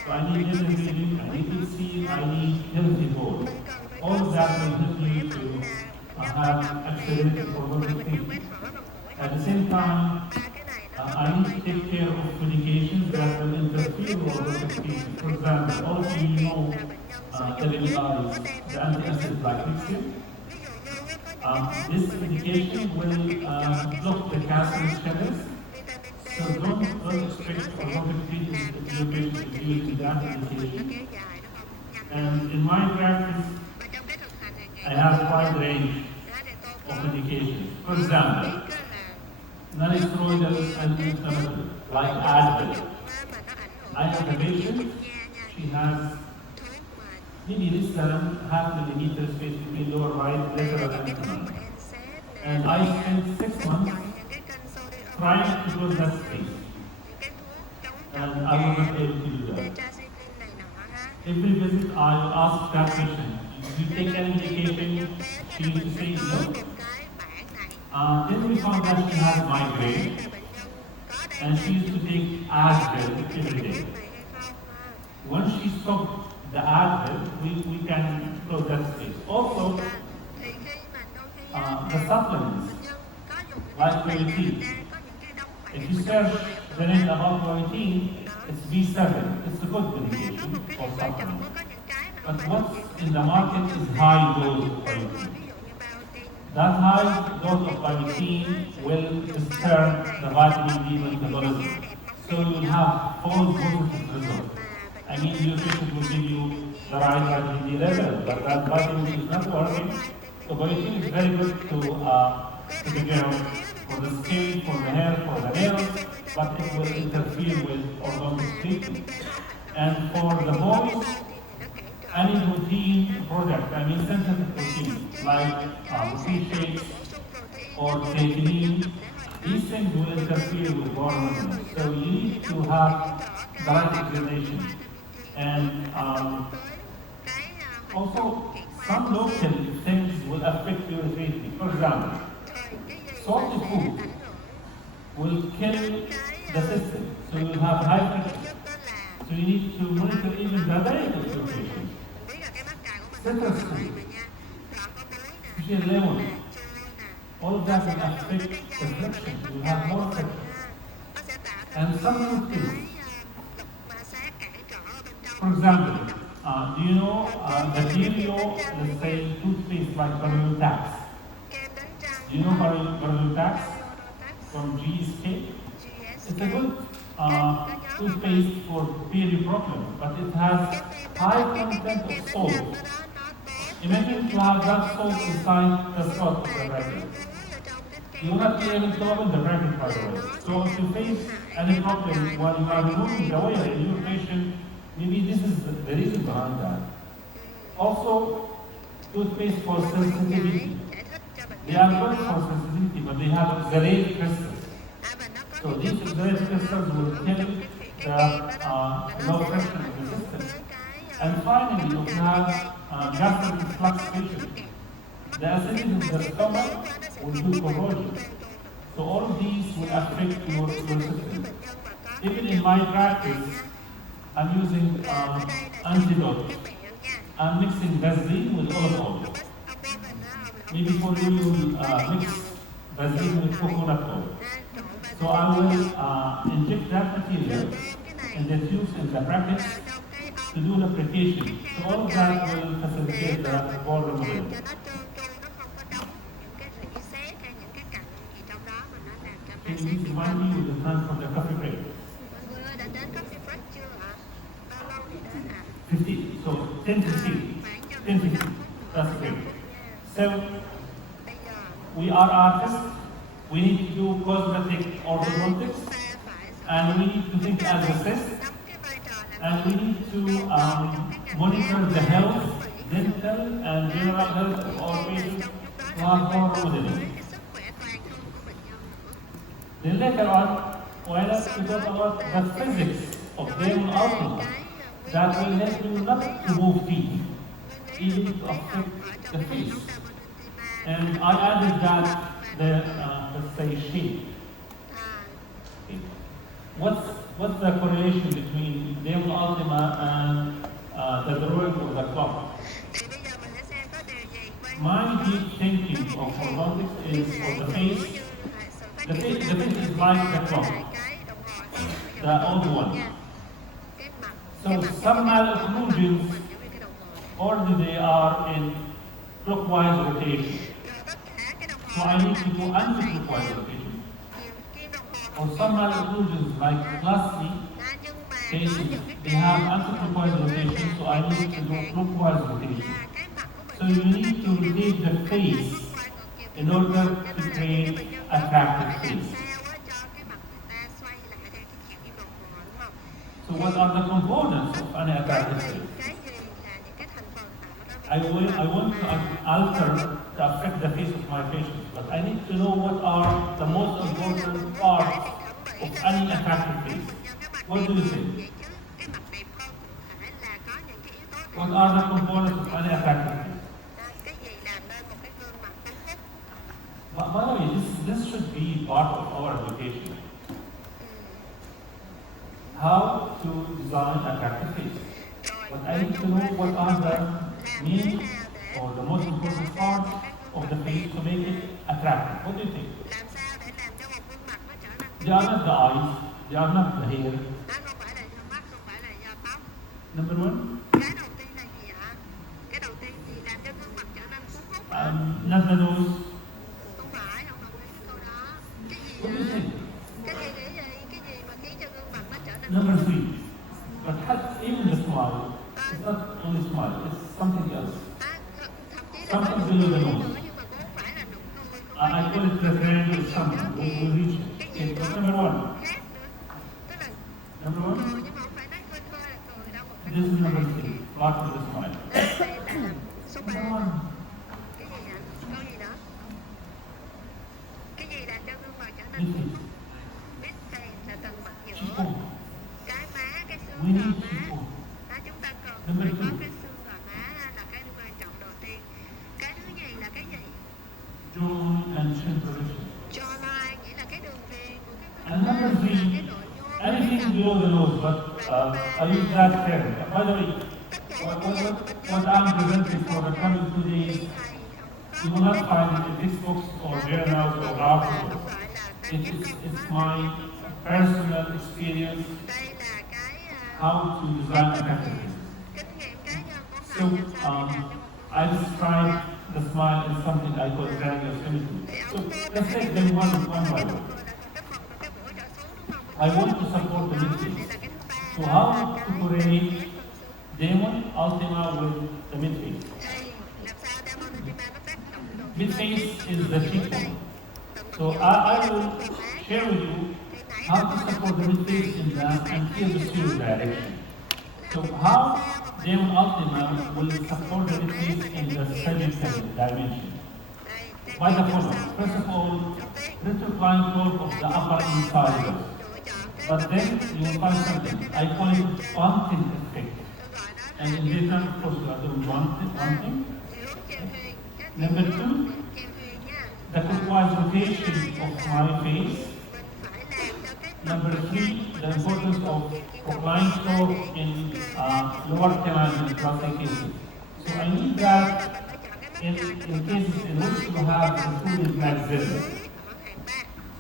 So I need nasal breathing, I need to see, I need healthy bowel. All of that will help you to have accelerated orthodontic treatment. At the same time, I need to take care of medications that will interfere with orthodontic treatment. For example, all of you know LMIs, the antacid like Lixin. This medication will block the calcium channels. So don't restrict orthodontic treatment if your patient is using that medication. And in my practice, I have a wide range of medications. For example, non-steroidal anti-inflammatory, like Advil. I have a patient, she has maybe this half millimeter space between lower right, lateral and anterior. And I spent 6 months trying to close that space. And I was not able to do that. Every visit I ask that patient, do you take any medication? She used to say no. Then we found that she has migraine, and she used to take Advil every day. Once she stopped the Advil, we can close that space. Also, the supplements, like biotin. If you search the name about biotin, it's B7. It's a good medication or supplement. But what's in the market is high dose of biotin. That high dose of biotin will disturb the vitamin D metabolism. So you'll have false positive results. I mean, your patient will give you the right vitamin D level, but that vitamin D is not working. So biotin is very good to take care of for the skin, for the hair, for the nails, but it will interfere with orthodontic treatment. And for the boys, any protein product, I mean synthetic protein, like protein shakes or creatine, these things will interfere with bone movement. So you need to have the right examination. And also, some local things will affect your treatment. For example, salty food will kill the system, so you will have high pressure. So you need to monitor even the diet of your patient. Citrus fruit, especially lemon, all of that will affect the friction. You will have more friction. And some toothpaste. For example, do you know the Derio, let's say, toothpaste like Tax? Do you know Tax from GSK? It's a good toothpaste for period problem, but it has high content of salt. Imagine to have that salt inside the throat of the bracket. You will not be able to open the bracket, by the way. So if you face any problem while you are removing the wire in your patient, maybe this is the reason behind that. Also, toothpaste for sensitivity. They are good for sensitivity, but they have xylate crystals. So these xylate crystals will kill the low pressure of the system. And finally, you have gastric reflux patient. The acidity of the stomach will do corrosion. So all of these will affect your system. Even in my practice, I'm using antidote. I'm mixing Vaseline with olive oil. Maybe for you, you will mix Vaseline with coconut oil. So I will inject that material in the tubes in the brackets to do lubrication. So all of that will facilitate the ball removal. cho nó trơn tru, nó không có đọng những cái rỉ sét hay những cái cặn gì trong đó mà nó làm cho Can cái you sét please bị remind me with the time from the coffee break? Mọi người ơi, đã đến coffee break chưa ạ? Bao lâu thì đến ạ? 50. So 10:15. Khoảng cho 10:15. 15 phút. That's 15 great. phút nha. So Bây giờ we are artists. We need to do cosmetic orthodontics, ta phải and we need to think as a sis, đóng cái vai trò là and we need to monitor the health, dental, and general health of our patients who have more remodeling. cái sức khỏe toàn thân của bệnh nhân nữa. Then later on, why not to talk about the physics of Damon Ultima that will help you not to move teeth, even to affect the face. And I added that the let's say shape. Okay. What's the correlation between Damon Ultima and the drawing of the clock? Thì bây giờ mình sẽ xem có điều gì quan My deep thinking of orthodontics is for the face. The face is like the clock, the old one. So some malocclusions, already they are in clockwise rotation. So I need to do anti-clockwise rotation. Or some malocclusions like class C cases, they have anti-clockwise rotation, so I need to do clockwise rotation. So you need to rotate the face in order to create attractive face. So what are the components of an attractive face? I want to alter to affect the face of my patients, but I need to know what are the most important parts of any attractive face. What do you think? What are the components of any attractive face? By the way, this should be part of our education. How to design attractive face. But I need to know what are the main or the most important parts of the face to make it attractive. What do you think? They are not the eyes, they are not the hair. Number one, not the nose. What do you think? Number three, but even the smile, it's not only smile, it's something else. Something below the nose. I call it the triangle something. We will reach it. Okay, what's number one? Number one? This is number three. Part of the smile. Number one. Cheekbone. Cheekbone. We need cheekbone. Chúng ta cần Number phải có two. cái xương gò má là cái quan trọng đầu tiên. Cái thứ nhì là cái gì? Jawline and chin position. Jawline nghĩa là cái đường viền của cái And number three, anything below the nose, but I use that term. By the way, what I'm presenting for the coming 2 days, you will not find it in textbooks or journals or articles. It's my personal experience đây là cái how to design effectively. kinh nghiệm cá nhân của So I describe the smile as something I call triangle symmetry. So let's take them one by one. I want to support the midface. So how to correlate Damon Ultima with the midface? Midface is the cheekbone. So I will share with you how to support the midface in the anterior direction. So how Damon Ultima will support the midface in the sagittal dimension? By the following. First of all, retrocline torque of the upper incisors. But then you will find something. I call it bunting effect. And in Vietnam, of course, we are doing bunting. Number two, the clockwise rotation of my face. Number three, the importance of clockwise torque in lower canal and thoracic cases. So I need that in cases in which you have included maxilla.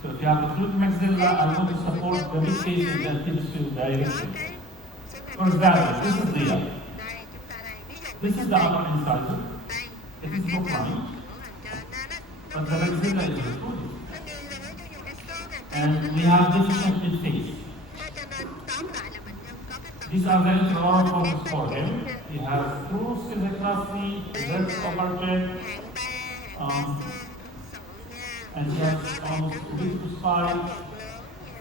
So if you have the fluid maxilla, I want to support the midface in the anterior direction. For example, this is the đây chúng ta đây ví dụ this is the upper incisor. đây It là is cái Bogan, của hành trên đó đó. but the maxilla is recorded. Nó ghi là nó dùng cái số này And we have deficient midface. cho nên tóm lại là bệnh nhân có cái tần These are very oral forms for him. He has full scleroscopy, left upper bed, hạng 3, hạng 3 Um, sụn nha. and he has almost 2 to 5. Lớn nha.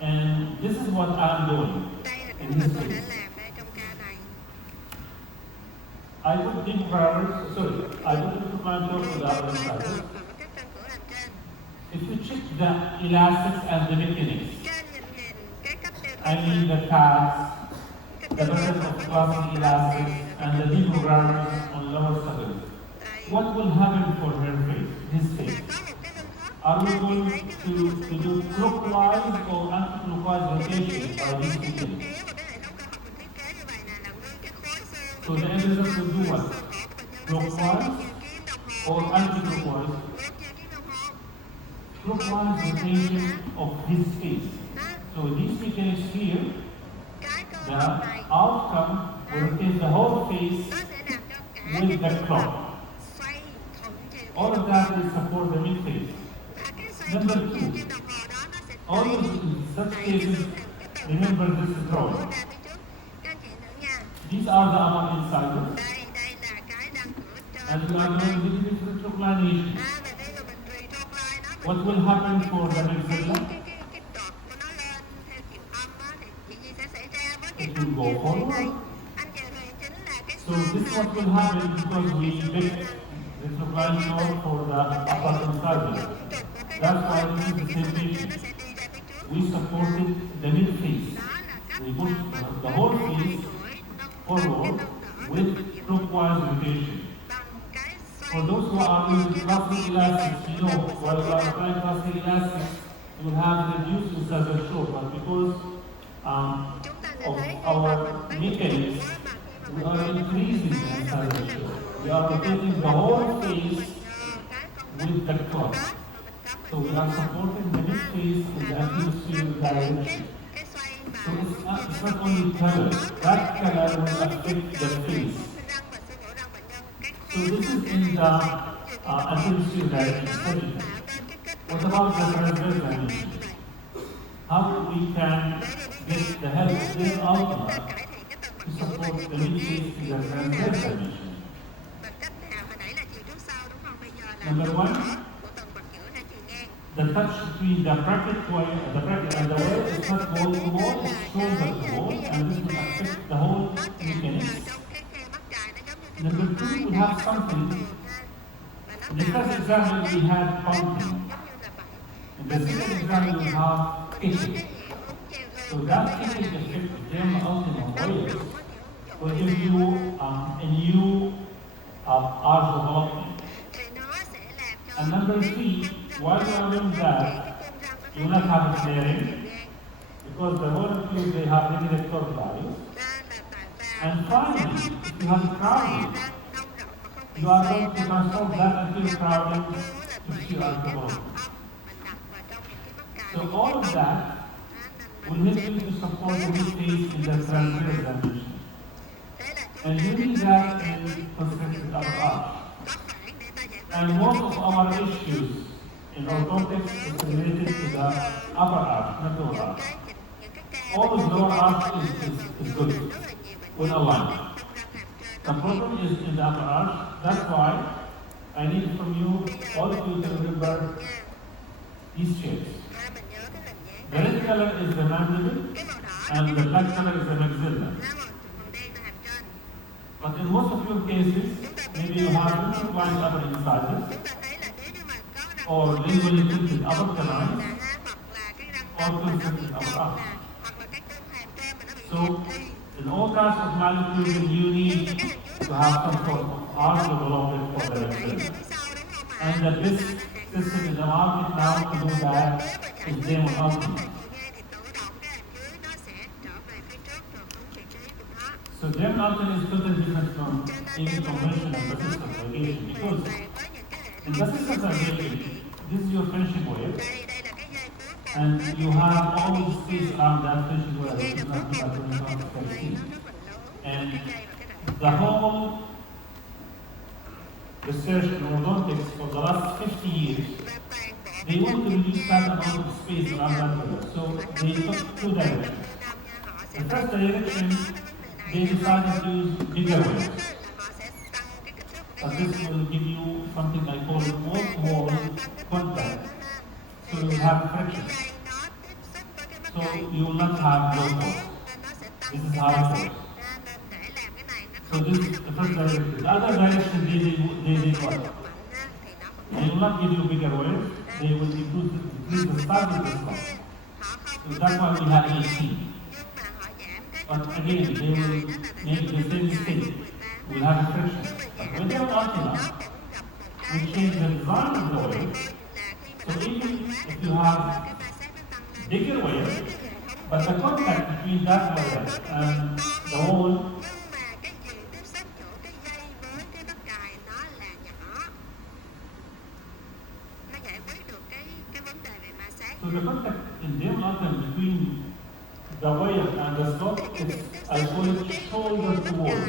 And this is what I'm doing. Đây là cái In mà his tôi đã case, làm đây trong ca này. I put big parameters, sorry, I put the parameters for the upper incisor. Còn các răng cửa làm trên. If you check the elastics and the mechanics, Trên nhìn cái cách đeo I mean the tags, the presence of classic elastics, and the deep parameters on lower surface, what will happen for her face, his face? có một cái gân khớp. Are we going to do clockwise or anti-clockwise rotation by this mechanics? Nếu mà cái hệ thống cơ học mình thiết kế như vậy là nguyên cái khối xương. So the end result will do what? Clockwise or anti-clockwise? Clockwise rotation of his face. So these mechanics here, the outcome will rotate the whole face with the clock. All of that will support the midface. Number 2, always in such cases, remember this drawing. These are the upper incisors, and we are doing little bit retroclination. What will happen for the maxilla? It will go forward. So this is what will happen because we picked retroclination for the upper incisor. That's why this is the same patient. We supported the midface. We put the whole face forward with clockwise rotation. For those who are using classic elastics, you know, while you are applying classic elastics, you will have reduced incisor show, but because of our mechanics, we are increasing the incisor show. We are rotating the whole face with the clock. So we are supporting the midface in the anterior direction. So it's not only color, that color will affect the face. So this is in the anterior direction. What about the transverse dimension? How we can get the help of their ultima to support the midface in the transverse dimension? Number 1, the touch between the bracket and the wall is not wall to wall, it's shoulder to wall, and this will affect the whole mechanics. Number 2, we have something. In the first example, we had pumping. In the second example, we have kicking. So that kicking effect, them ultimate wires, will give you a new arch development. And number 3, while you are doing that, you will not have it flaring, because the molecules, they have negative torque values. And finally, if you have crowding, you are going to transform that into crowding to shear development. So all of that will help you to support the midface in the transverse dimension. And you need that in concentric upper arch. And most of our issues in orthotics is related to the upper arch, not lower arch. Always lower arch is good, when aligned. The problem is in the upper arch. That's why I need from you, all of you, to remember these shapes. The red color is the mandible, and the black color is the maxilla. But in most of your cases, maybe you have intertwined upper incisors, or lingually tilted upper canines, or concentric upper arch. So, in all kinds of malnutrition, you need to have some sort of arch development for the maxilla. And the best system in the market now to do that is Damon T5. So Damon T5 is totally different from any conventional persistent ligation, because in persistent ligation, this is your finishing wave, And you have all the space around that fishing well, which is not about 25 square feet. And the whole research in orthodontics for the last 50 years, they want to reduce that amount of space around that well. So they took two directions. The first direction, they decided to use bigger wells. But this will give you something I call wall-to-wall contact. So you have friction. So you will not have low force. This is how it works. So this is the first direction. The other direction, they did what? They will not give you bigger wells. They will increase the size of the slot. So that's why we have 18. But again, they will make the same mistake. We'll have a friction. But when they're ultima, we change the design of the well. So even if you have bigger well, but the contact between that well and the wall, so the contact in them ultimate between the wire and the slot is, I call it shoulder to wall.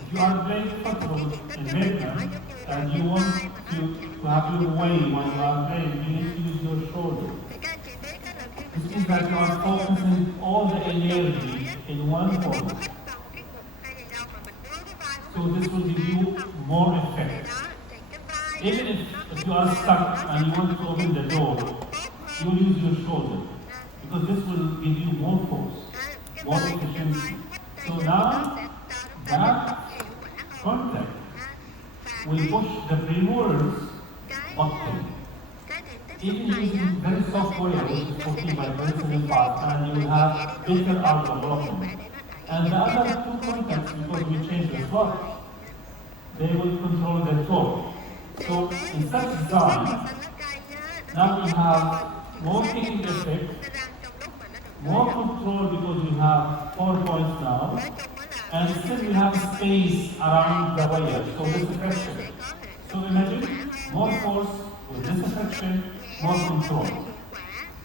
If you are very comfortable in maintenance and you want to have your way when you are playing, you need to use your shoulder. This means that you are focusing all the energy in one corner. So this will give you more effect. Even if you are stuck and you want to open the door, you will use your shoulder. Because this will give you more force, more efficiency. So now, that contact will push the premolars upward. Even using very soft wire, which is 14 by 27.5, and you will have better outer development. And the other two contacts, because we changed the slot, they will control the torque. So in such design, now we have more kicking effect, more control because we have 4 points now, and still we have space around the wire, so this friction. So imagine more force with this friction, more control.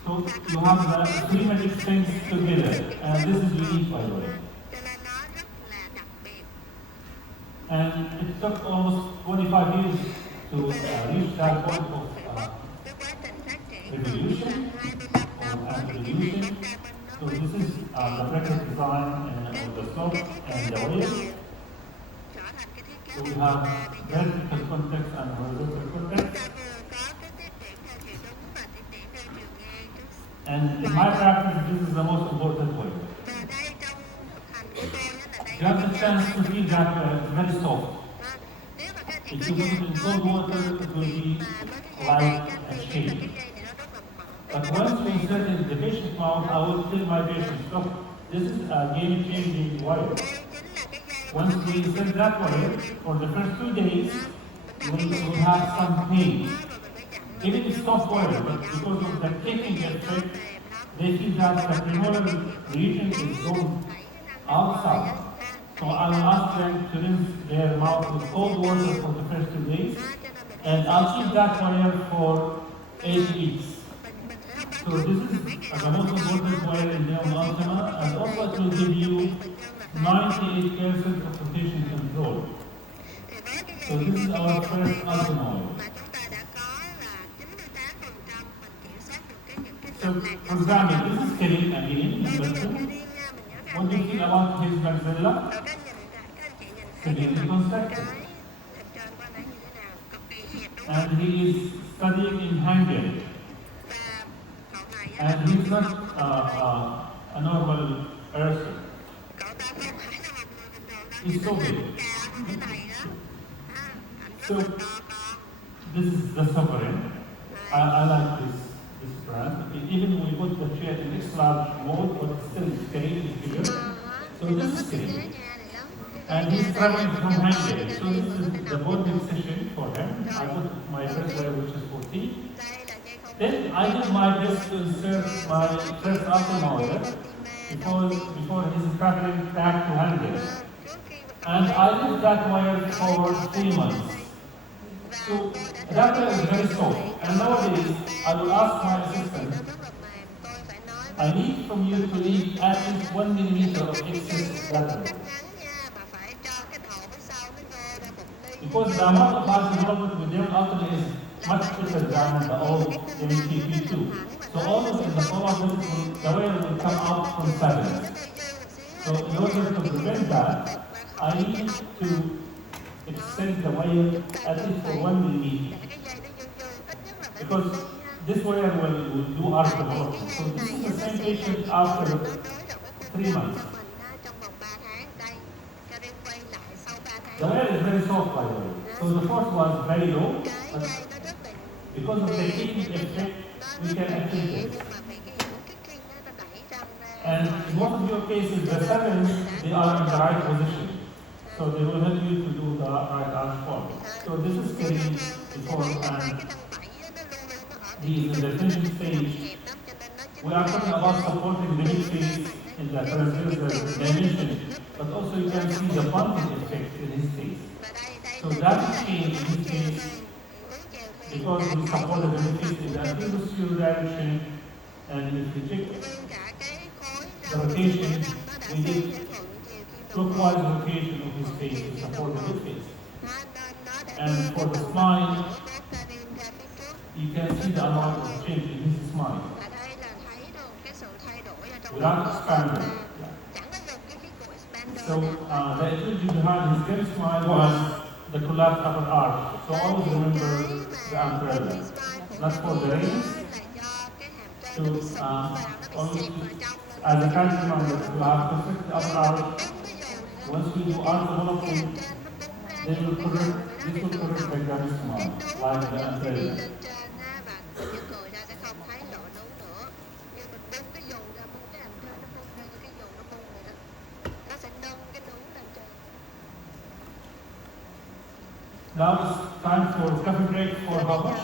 So you have the three magic things together, and this is unique by the way. And it took almost 25 years to reach that point of revolution or evolution. So this is the bracket design of the slope and the wave. So we have vertical context and horizontal context. And in my practice, this is the most important way. You have the chance to feel that very soft. If you put it in cold water, it will be like a shade. But once we insert it in the patient's mouth, I will tell my patients, look, this is a game-changing wire. Once we insert that wire, for the first 2 days, we will have some pain. Even if soft wire, but because of the kicking effect, they feel that the premolar region is going outside. So I will ask them to rinse their mouth with cold water for the first 2 days, and I'll keep that wire for 8 weeks. So this is the most important wire in Day1 Ultima, and also it will give you 98% of rotation control. So this is our first Ultima wire. So for example, this is Karim again, what do you think about his maxilla? Severely constructed. And he is studying in Hungary. And he's not a normal person. He's so big. So this is the sovereign. I like this brand. Even we put the chair in this large mode, but still screen is bigger. So this is screen. And he's traveling from Hungary. So this is the boarding session for him. I put my first wire, which is 14. Then I did my best to insert my first Ultima wire before he's traveling back to Hungary. And I did that wire for 3 months. So That way is very soft. And nowadays, I will ask my assistant, nó rất là mềm, tôi phải nói I need from you to leave at least 1 millimeter of excess butter. cắt ngắn nha, mà phải cho cái đầu phía sau nó ngơ ra một ly. Because the amount of fat development with them ultimately is much better than the old Damon T5 too. So almost in the follow-up visits, the whale will come out from 7. So in order to prevent that, I need to extend the wire at least for 1 millimeter. Để cái dây nó dương dương, ít nhất là phải Because một ly ha. this wire will do our development. So this is the same patient after 3 months. Trong vòng 3 tháng đây, cho nên quay lại sau 3 tháng. The wire is very soft, by the way. So the force was very low, Cái but dây nó rất là because of the heat effect, we can achieve it. nhưng mà vì cái hiệu kicking á, nó đẩy răng ra. And in most of your cases, the sevens, they are in the right position. So they will help you to do the right arch form. So this is getting before and he is in the tension stage. We are talking about supporting the mid phase in the transverse dimension, but also you can see the bonding effect in his face. So that change in his face, because we supported the mid phase in the anterior direction, and if we check the rotation, we did clockwise rotation of his face to support the mid face. And for the smile, you can see the amount of change in his smile without expanding. So the ecology behind his very smile was the collapsed upper arch. So always remember the umbrella. Not for the rains. So always, as a kind reminder, you have to fix the upper arch. Once we do arch development, then this will correct the very smile, like the umbrella. Now it's time for coffee break for how much?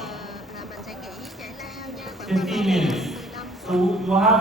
15 minutes. So you have